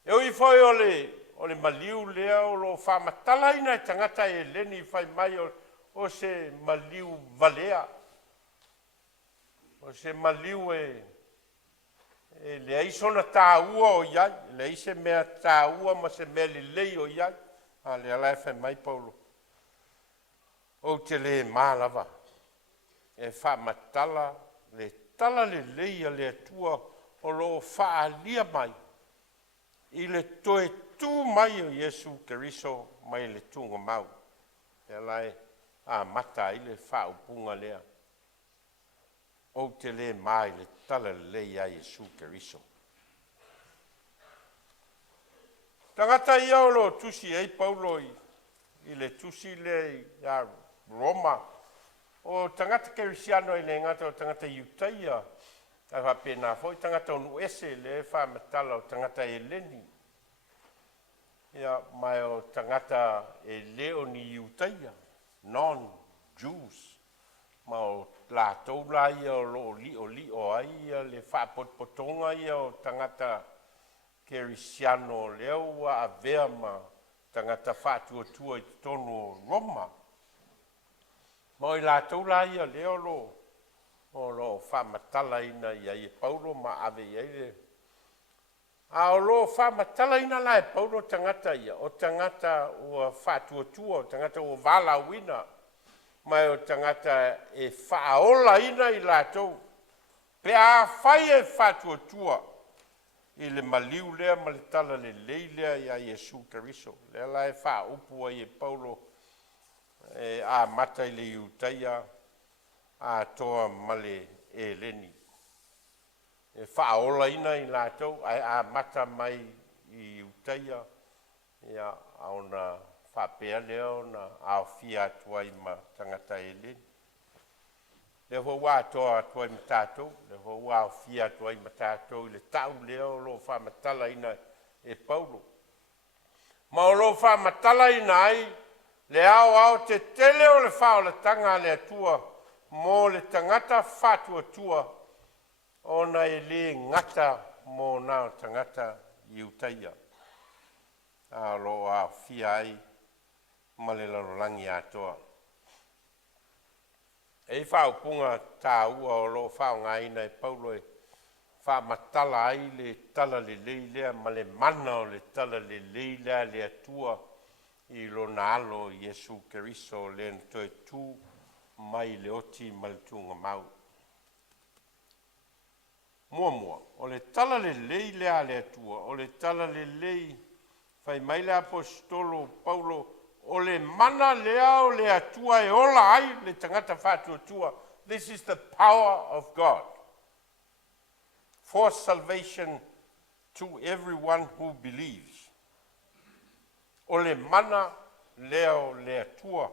E ui whai o le maliu lea o lo whamatala ina e tangata e leni whai mai o se maliu valea. O se maliu e le aisona tāua o iai, le aise mea tāua ma se mea le lei o iai, a le ala e mai Paulo. O te le mālava, e whaamatala, le tala le lei a le atua o lo whaalia mai, i le toe tū mai o Iesu Keriso mai le tunga mau. E ala e a mata i le whaupunga lea. O te le mai le tala le ia Iesu Keriso. Tangata ia o lo tusi ei Paulo i le tusi le ia Roma. O tangata kerisiano i le ngata o tangata Iutaia. A whapena foi tangata onu ese le whamatala o tangata e leni. Ia mai o tangata e leo ni Iutaia. Non-Jews. Ma o la toula ia o lo li o ai le whapotpotonga ia o tangata kerisiano leo a vea ma tangata whatuatua i tonu Roma. Mo I lātou la ia leo lo whamatala ina ia i Paulo ma ave ia le. A o lo whamatala ina la e Paulo tangata ia, o tangata ua whatuatua, o tangata ua Vailaau ina, mai o tangata e whaola ina i lātou. Pe a whai e whatuatua i le maliu lea ma le tala le leilea ia Iesu Keriso. Lea la e whaupu ai e Paulo a mata i le iutaia a toa male e leni. E whaola ina i lātou, a mata mai i iutaia, ia aona whapea leo na ao fia atua i ma tangata e leni. Le ho wa toa atua i ma tātou, le ho wa ao fia atua i ma tātou i le tau leo lo whamatala ina e Paulo. Ma o lo whamatala ina ai, le ao te tele o le whaolatanga le atua, mo le tangata whatuatua, ona e le ngata mo nao tangata i utaia. A lo a fia ai, ma le larolangi atoa. E whaupunga tā ua o lo whaonga ina e Paulo e whamatala ai le tala le leilea, ma le mana o le tala le leilea le atua i lo naalo Iesu Keriso le toi tū mai le oti ma le tunga mau. Mua, o le tala le leilea le atua, o le tala le lei, fai mai le apostolo Paulo, o le mana lea o le atua e ola ai le tangata whatuatua. This is the power of God for salvation to everyone who believes. O le mana lea o le atua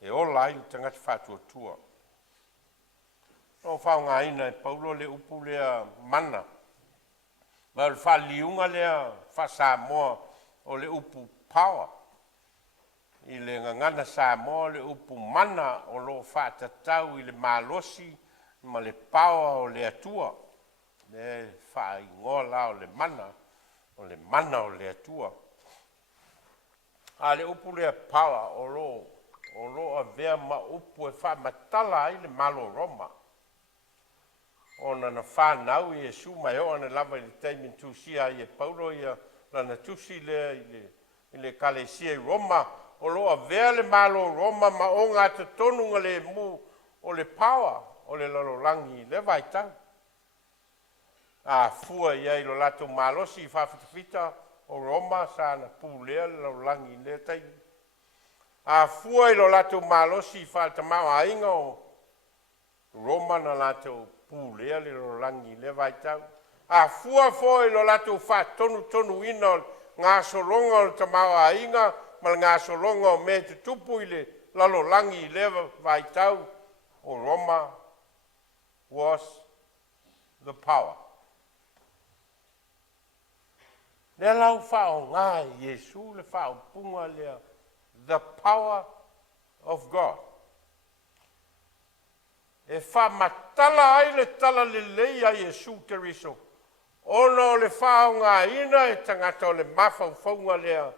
e ola ai le tangata whatuatua. O whaonga ina e Paulo le upu lea mana. Ma le whaliunga lea whasamoa o le upu power. I le ngangana Samoa le upu mana o lo whātatau i le malosi ma le pawa o le atua. Le whai ngola o le mana o le atua. A le upu le pawa o lo a vea ma upu e whamatala i le malo Roma. O na whanau i e su mai o ane lava i le teimin tusia i e Paulo i a lana tusi le i le kalesia i Roma. O loa vea le malo Roma ma o ngā te tonunga le mu o le pawa o le lalolangi le vaitang. A fua ia i lo lato malosi i whawhitawhita o Roma sa na pūlea le lalolangi le tai. A fua i lo lato malosi i whātamau ainga o Roma na lato pūlea le lalolangi le vaitang. A fua i lo lato whatonu ina ngā solonga o le tamau ainga mal ngā solonga o me te tupu i le lalolangi le vaitau o Roma was the power. Le lau whao ngā Iesu le whao punga lea the power of God. E whamatala ai le tala le leia Iesu Keriso. Ona o le whao ngā ina e tangata o le mawhau whaunga lea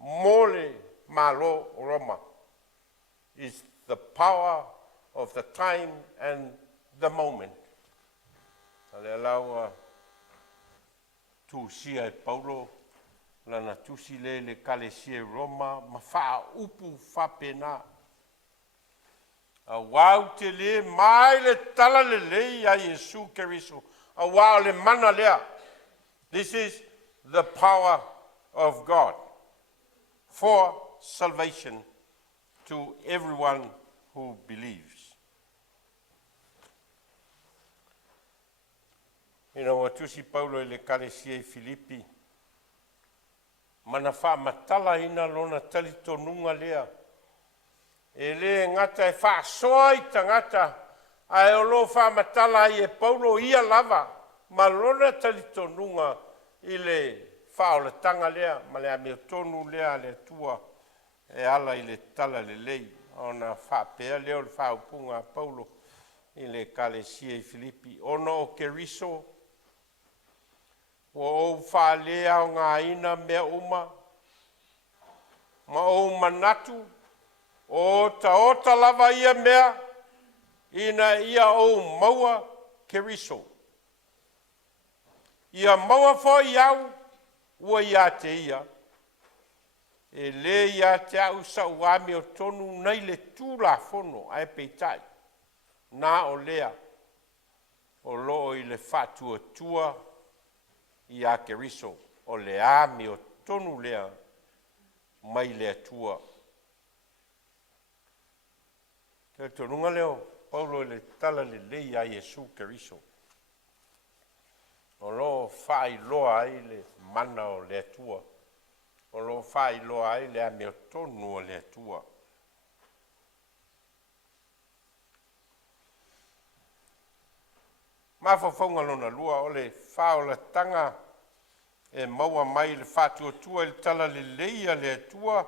mole malo Roma is the power of the time and the moment. Ale laua tu sia e Paulo lana tusi le kalesia Roma ma wha upu whapena. A wau te le mai le tala le lei a Iesu Keriso. A wau le mana lea. This is the power of God for salvation to everyone who believes. You know, tusi Paulo le kalesia i Filipi. Mana wha matala ina lona talitonunga lea. E le ngata e wha soa i tangata. Ai o lo wha matala i e Paulo ia lava. Ma lona talitonunga i le wha o le tanga lea. Ma le ame tonu lea le tua. E ala i le tala le lei. Ona wha pea leo le wha upunga Paulo. I le kalesia i Filipi. Ono o Keriso. O wha lea o ngā ina mea uma. Ma o manatu. O ta lava ia mea, ina ia o maua keriso. Ia maua fo iau, ua ia te ia. E le ia te au sa uami o tonu nei le tūla fono ai peitai. Nā o lea, o loo i le whatua tua i a keriso, o le ami o tonu lea mai lea tua. Te tonunga leo, Paulo le tala le lei a Yesu keriso. O lo whai loa ai le mana o lea tua. O lo whai loa ai le ami o tonu o lea tua. Mawhawhaunga lona lua o le whao le tanga e maua mai le whatua tua le tala le leia le tua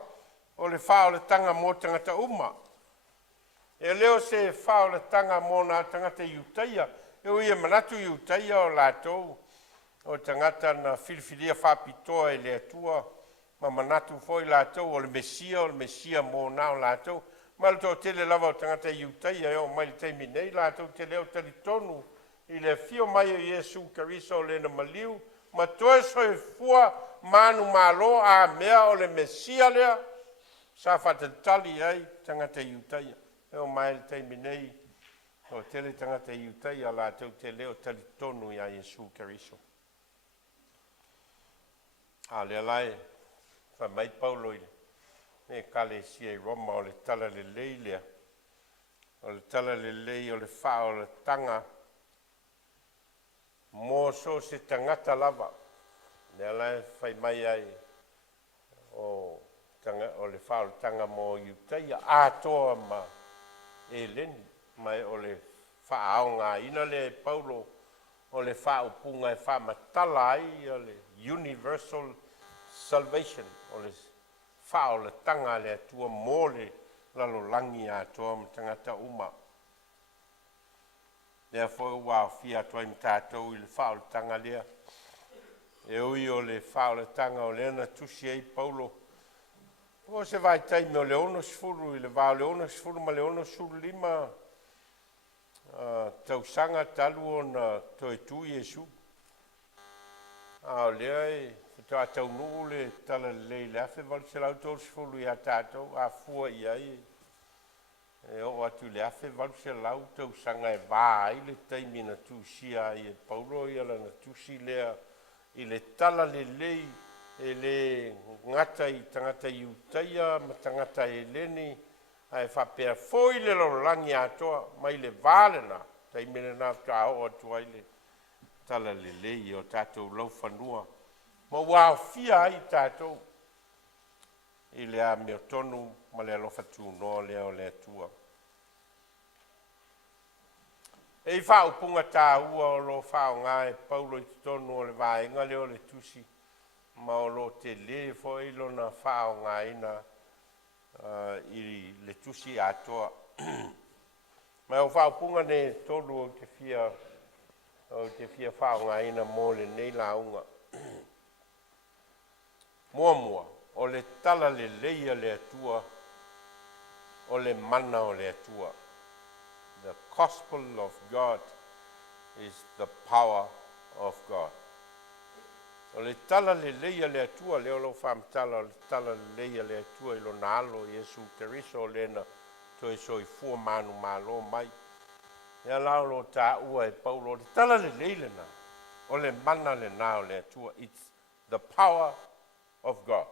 o le whao le tanga mō tangata uma. E leo se whao le tanga mō nā tangata iutaia, e ui e manatu iutaia o lātou o tangata na whiriwhiria whapitoa e le tua, ma manatu foi lātou o le mesia mō nā o lātou, ma le tō tele lava o tangata iutaia e o mai le teimi nei lātou te leo tali tonu, i le fio mai o Yesu Keriso le na maliu, ma toe soe fua manu malo a mea o le mesia lea, sa whatatali ai tangata iutaia. E o mai le teimi nei, o tele tangata iutaia la tau te leo tali tonu i a Yesu Keriso. A le lai, wha mai Paulo ile, me kale sia i Roma o le tala le lei lea, o le tala le lei o le wha o le tanga, mō so se tangata lava. Nea lai whai mai ai o le whao le tanga mō iutaia atoa ma e leni mai o le whaaonga ina le Paulo o le whao punga e wha matala ai o le universal salvation o le whao le tanga le atua mō le lalolangi atoa ma tangata uma. Lea fo ua fia toa im tātou i le whao le tanga lea. E ui o le whao le tanga o leana tusi ei Paulo. O se vai taimi o le ono sifuru i le vao le ono sifuru ma le ono suru lima. Tausanga talu o na toe tu Yesu. O lea e toa tau nuu le tala le le afe vali se lau tolu sifuru i a tātou. A fua i ai e o atu le afe valu se lau tau sanga e vā ai le taimi na tusia i e Paulo i ala na tusi lea i le tala le lei e le ngata i tangata iutaia ma tangata e leni a e whapea foi le lorangi atoa mai le vāle na taimi le nā ka o atu ai le tala le lei o tātou lau whanua ma wā fia ai tātou i le a meo tonu ma le alofa tū noa lea o le atua. E i whao punga tā ua o lo whao ngā e Paulo i tonu o le vāenga leo le tusi ma o lo te le fo i lo na whao ngā ina i le tusi atoa. Ma o whao punga ne tolu o te fia whao ngā ina mō le nei launga. Mua. O le tala le leia le atua, o le mana o le atua. The gospel of God is the power of God. O le tala le leia le atua, leo lo whamtala, o le tala le leia le atua i lo nalo Yesu Keriso le na toi soi fua manu malo mai. Ea lao lo tā ua e Paulo, le tala le leile na, o le mana le nao le atua, it's the power of God.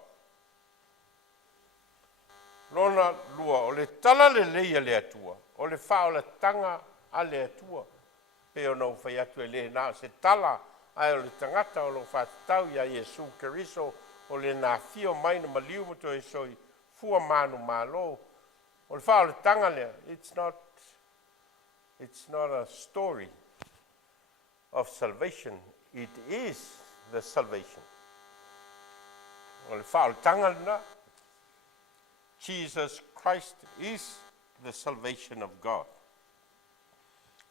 Lona lua, o le tala le leia le atua, o le whao le tanga a le atua. Peo nau whai atu e le nao se tala ai o le tangata o lo whatau ia Yesu Keriso o le nā fio mai na maliu moto e soi fua manu malo. O le whao le tanga lea, it's not a story of salvation, it is the salvation. O le whao le tanga lea, Jesus Christ is the salvation of God.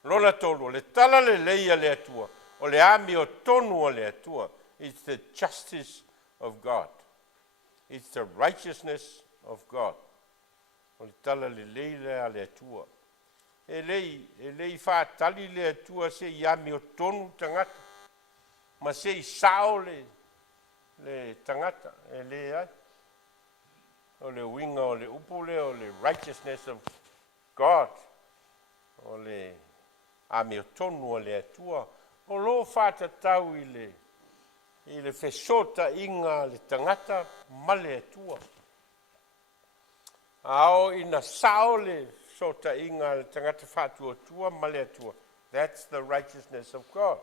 Lona tolu, le tala le leia le atua, o le ami o tonu o le atua, it's the justice of God. It's the righteousness of God. o le tala le leile a le atua. E lei whaatali le atua se i ami o tonu tangata. Ma se i sao le tangata, e le ai. O le winga o le upule o le righteousness of God. O le ami o tonu o le atua. O lo whaatatau i le fesota inga le tangata ma le atua. Ao ina sao le sota inga le tangata whaatua tua ma le atua. That's the righteousness of God.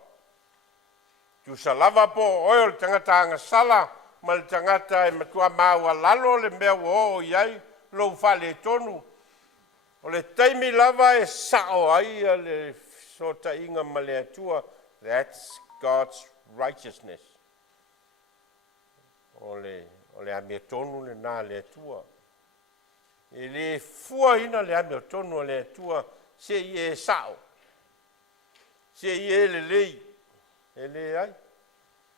Tu salava po oil tangata anga sala ma le tangata e matua maua lalo le mea o iai lo whale tonu. O le taimi lava e sao ai le sota inga ma le atua. That's God's righteousness. O le amia tonu le nā le atua. E le fua ina le amia tonu le atua se i e sao. Se i e le lei. E le ai.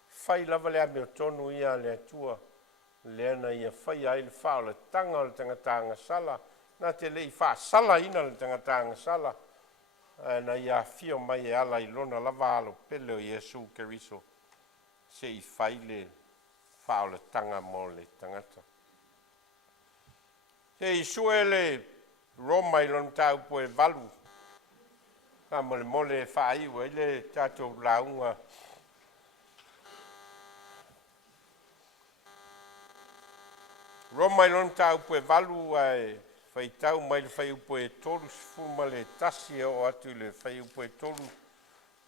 Fai lava le amia tonu ia le atua. Le ana ia fai ai le whao le tanga o le tangatanga sala. Nā te lei wha sala ina le tangatanga sala. Na ia fio mai e ala i lona lava alo pele o Iesu Keriso. Se i fai le whao le tanga mo le tangata. Se i sue le Roma i lona tau po e valu. Ka mo le mole e whai ua i le tātou launga. Roma i lona tau po e valu ai fai tau mai le fai upo e tolu sifuru ma le tasi o atu le fai upo e tolu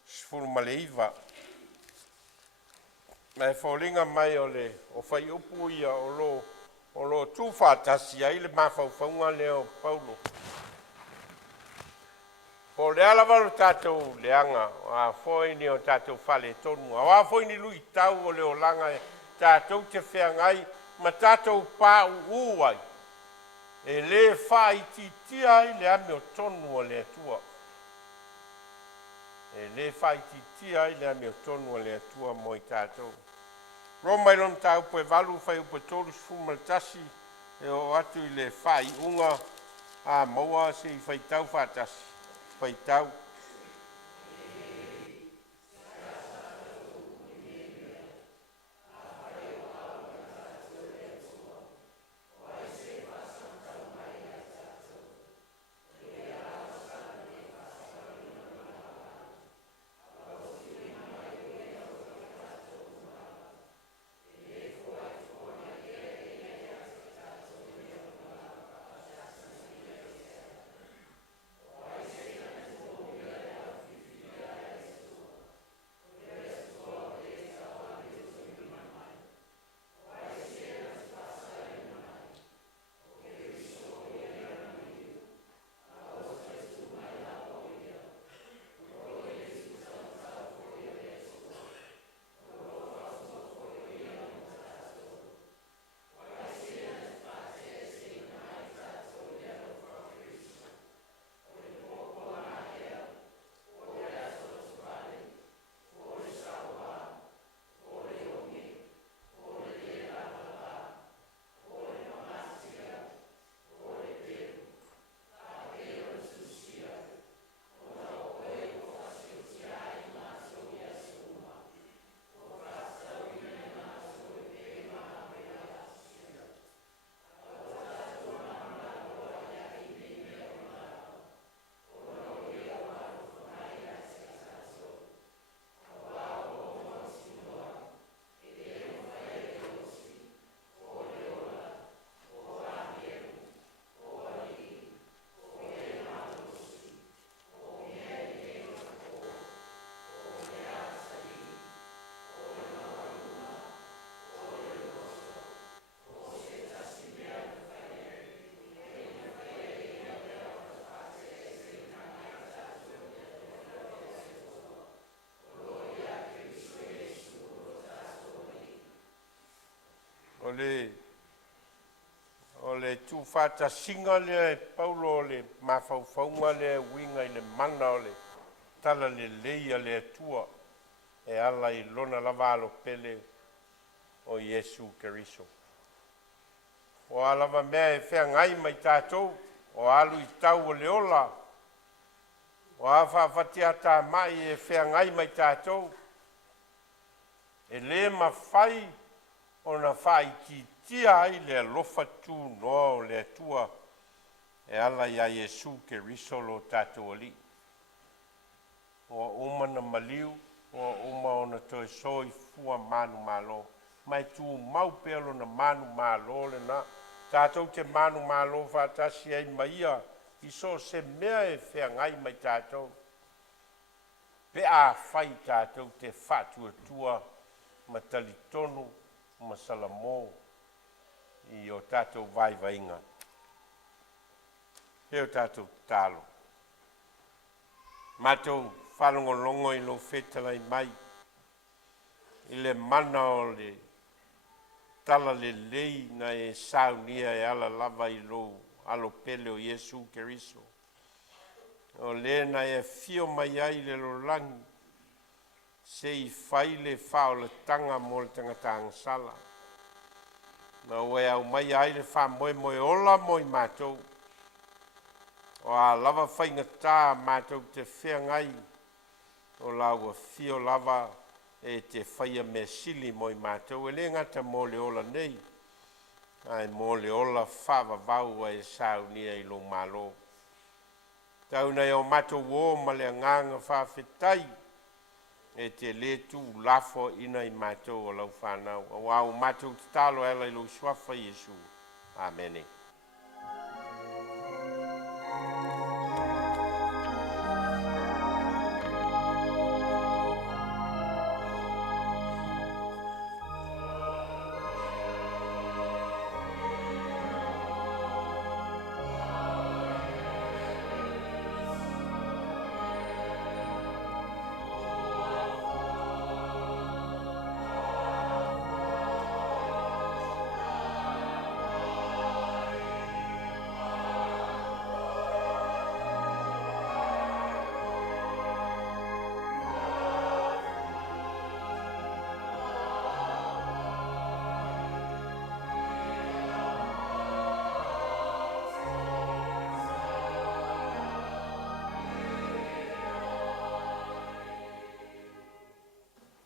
sifuru ma le iwa. Mai fōlinga mai o fai upo ia o lo tūwha tasi ai le mawhauwhaunga leo Paulo. O le alawalo tātou leanga, a fōini o tātou whale tonu. A fōini lui tau o leo langa e tātou te whengai, ma tātou pā uai. E le whai titia ai le ame o tonu o le atua. E le whai titia ai le ame o tonu o le atua mo i tātou. Roma i lon tau po e valu whai upo tolu sfumaltasi e o atu i le whai unga a maua se i whai tau whatasi. Whai tau. O le tūwhata singa le Paulo le mawhauwhaunga le winga i le mana o le tala le leia le atua e ala i lona lavalo pele o Iesu Keriso. o alava mea e whengai mai tātou, o alu I tau o leola, o a whawhatia tā mai e whengai mai tātou, e le mawhai o na whai ki tia ai le alofa tū no le atua, e ala ia Yesu ke risolo tātou ali. O uma na maliu, o uma o na toe soi fua manu malo, mai tū mau pelo na manu malo le na, tātou te manu malo whātasi ai maia, I so se mea e whengai mai tātou. Pe a whai tātou te whatua tua, ma tali tonu, ma salamo, I o tātou vai vainga. Heo tātou tālo. Mātou whalongolongo I lo whetalai mai, I le mana o le tala le lei na e Sauniga e ala lava I lo alo pele o Yesu Keriso. O le na e fio mai ai le lo langi, se I whai le whao le tanga mo le tangata angsala. Na ue au mai ai le wha moe moe ola moe mātou. O a lava whainga tā mātou te whea ngai, o laua fio lava e te whaia me sili moe mātou. E le ngata mo le ola nei, ai mo le ola whawa vau e Sauniga I lo malo. Tau nei o mātou o ma le nganga whawhetai, e te le tu lafo ina I mātou o lau whanau. O au mātou te talo ela I lo swafa Yesu. Amen.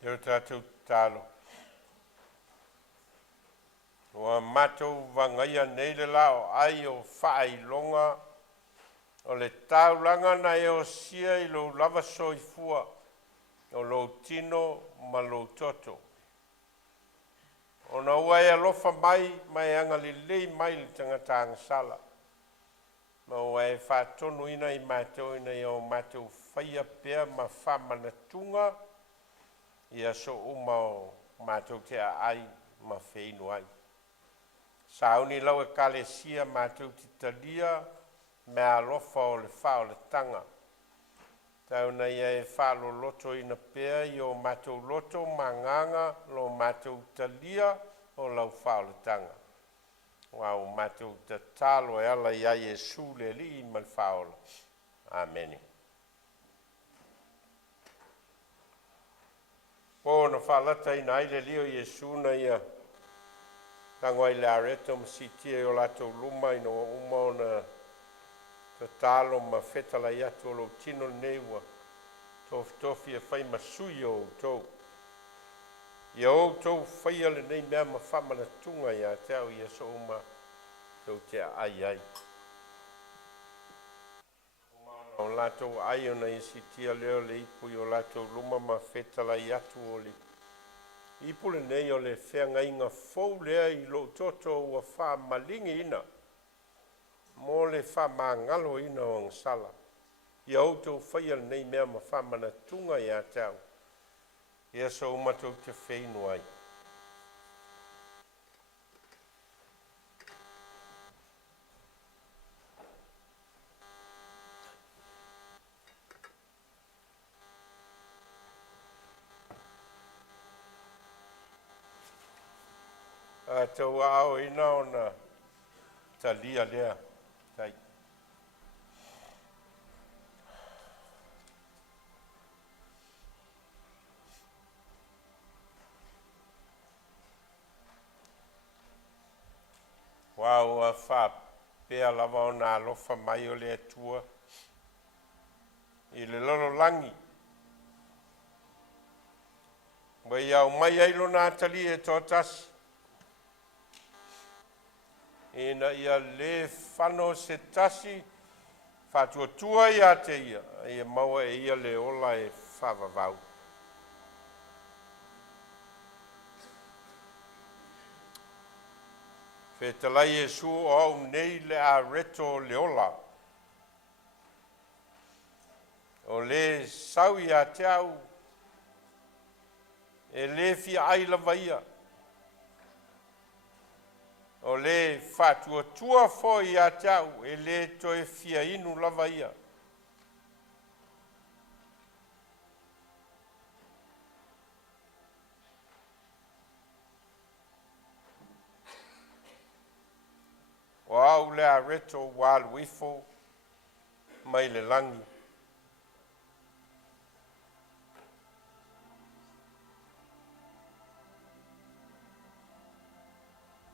Teo tātou tālo. Wa mātou wangaia nei le lao ai o whaai longa o le taulanga na e o sia I lo lava soifua o lo tino ma lo toto. O na ua e alofa mai anga li lei mai li tangata angsala. Ma ua e whaatonu ina I mātou ina I o mātou whaia pea ma whamanatunga Ia so uma o mātou te ai ma wheinu ai. Sauni lau e kalesia mātou te talia me alofa o le whao le tanga. Tauna ia e whalo loto ina pea I o mātou loto manganga lo mātou talia o lau whao le tanga. Wau mātou te talo e ala ia Yesu le li ma le whao le. Amen. Po na whalata ina aile lio Yesu na ia tango ai le areto masitia o lato luma ina uma o na te talo ma whetala i atu o lo tino neua tofi e whai masui o tau. Ia o tau whai ale nei mea ma whamana tunga ia te au ia so uma tau te ai. O lato ai ona isi tia leo le ipu I o lato luma ma whetala I atu o le. Ipu le nei o le whea ngainga fau lea I lo toto ua wha malingi ina. Mo le wha maangalo ina o angsala. Ia auto whaia le nei mea ma wha mana tunga ia tau. Ia so umatou te wheinu ai. Tau ao ina o na talia lea. Tai. ua wha pea lava o nā lofa mai o le atua i le lolo langi. Wai au mai ailo nā tali e tō tasi. Ina ia le whano se tasi whatua tua ia te ia. Ia maua e ia le ola e whawawau. Whetalai e su o au nei le a reto le ola. O le sau ia te au. E le fia aila vaia. O le whatua tua fo ia te au. E le toe fia inu lava ia. O au le a reto walu ifo mai le langi.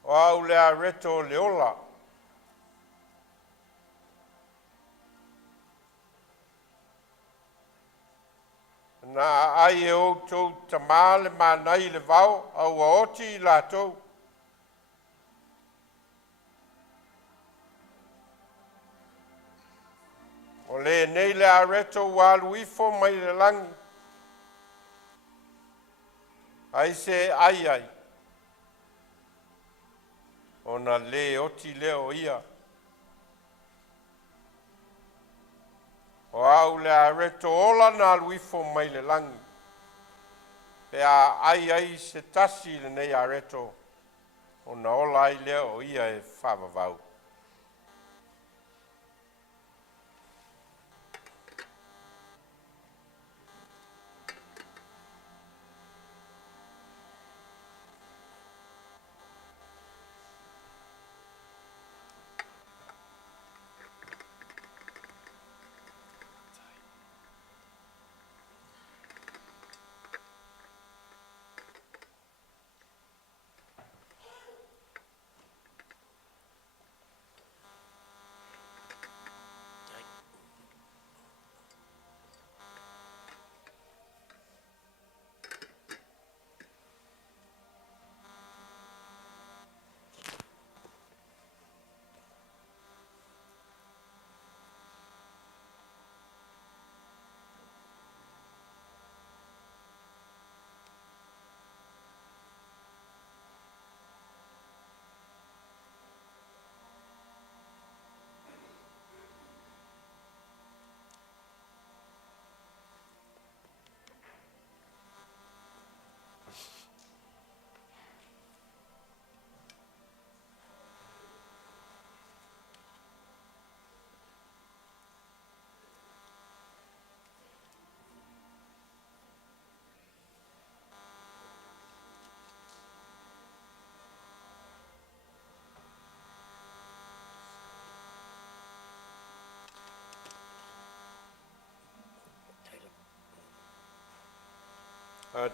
O au le a reto le ola. Na ai e o tau tamale ma nai le vau au a oti la tau. O le nei le a reto walu ifo mai le langi. Ai se ai ai. O na le oti leo ia. O au le a reto ola na luifo mai le langi. Pe a ai se tasi le nei a reto. O na ola ai leo ia e whawawau.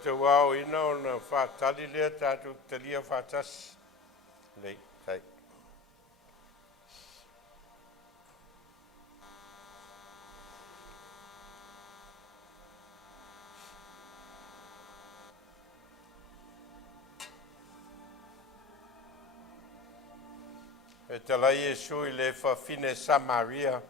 Te wau ina o na whātali lea tātou talia whātas. Lei, tai. E talai e sui le whawhine Samaria.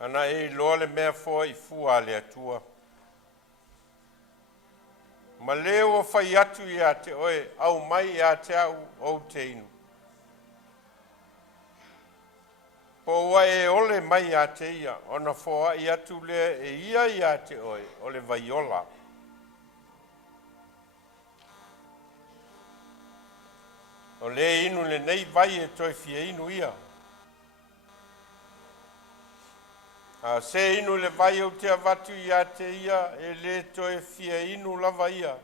Ana e loa le mea fua I fua le atua. Ma leo o whai atu ia te oe, au mai ia te au o te inu. Po ua e ole mai ia te ia, ona fua I atu lea e ia te oe, o le vaiola. O le inu le nei vai e toi fia inu ia. Se inu le vai o te avatu ia te ia, e le toe fia inu lava ia.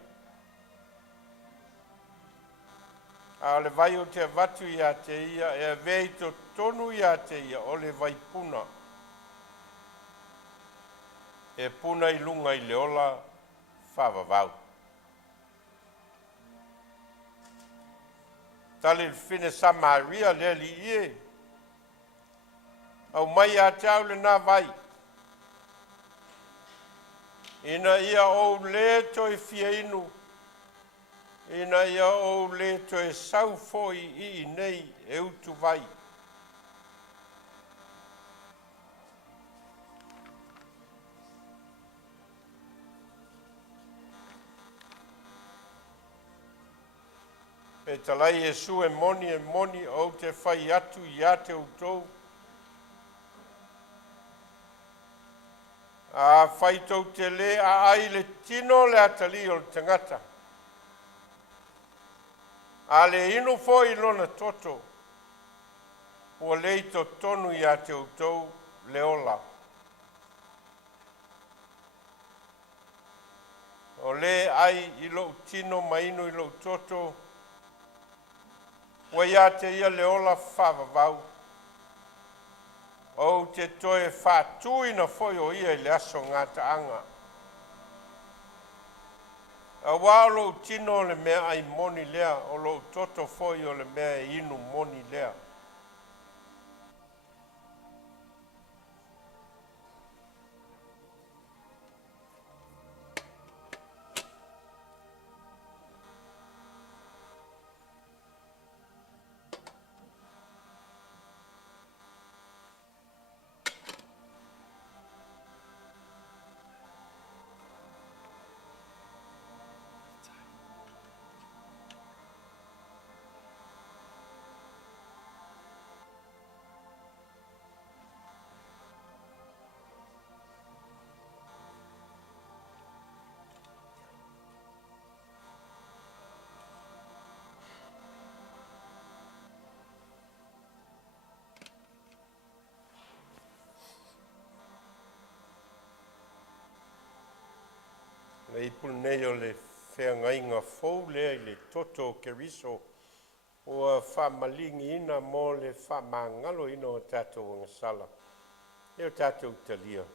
Le vai o te avatu ia te ia, e vei to tonu ia te ia, o le vai puna. E puna I lunga I le ola, whawawau. tali fine Samaria le li ie. Au mai a tau le nā vai. Ina ia o le toi fia inu. Ina ia o le toi sau foi I nei e utu vai. E talai Jesu e moni o te whai atu I te utou. A whai tau te le a ai le tino le atali o le tangata. A le ino foi lona toto. O le to tonu I te utou le ola. O le ai I lo tino maino I lo toto. Wa ia te ia le ola whawawau. O te toe whātuina foi o ia I le aso ngā taanga. A wā lo tino le mea ai moni lea, o lo toto foi o le mea inu moni lea. Le ipul nei o le whengainga fau lea I le toto ke riso o a whamalingi ina mo le whamangalo ina o tātou ngasala. E o tātou talia.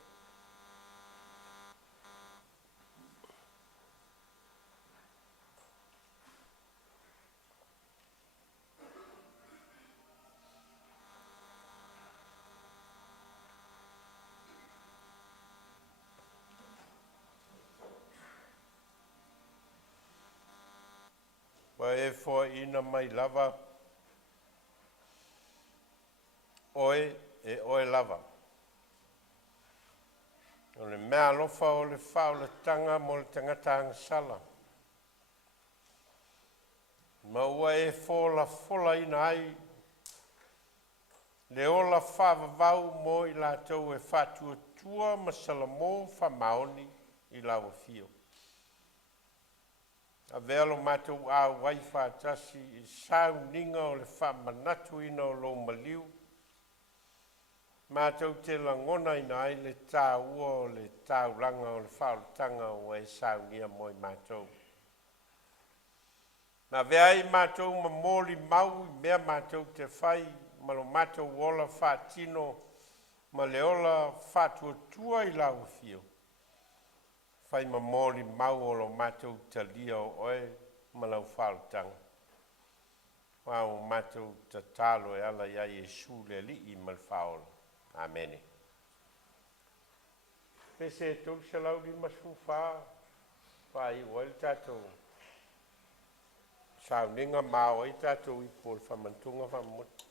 Wa e fo ina mai lava oe lava. O le mea lofa o le whao le tanga mo le tangata angasala. Ma ua e fo la fola ina ai le ola whawawau mo I lātou e whātua tua masalamo whamaoni I lawa fio. A velo mātou a wai whātasi I Sauniga o le whamanatu ina o lo maliu. Mātou te langona ina ai le tāua o le tāuranga o le whaolutanga o e Saunia moi mātou. Na vea I mātou ma mōli mau I mea mātou te whai ma lo mātou ola whātino ma le ola whātua tua I lau fio. Whai ma mōli mau o lo mātou talia o oe ma lau whaolutanga. Wau mātou ta tālo e ala ia Jesu le li I mal whaola. Amen. Pese tau se lau di masu wha. Whai oel tātou. Sauniga māo I tātou I pōl whamantunga whamut.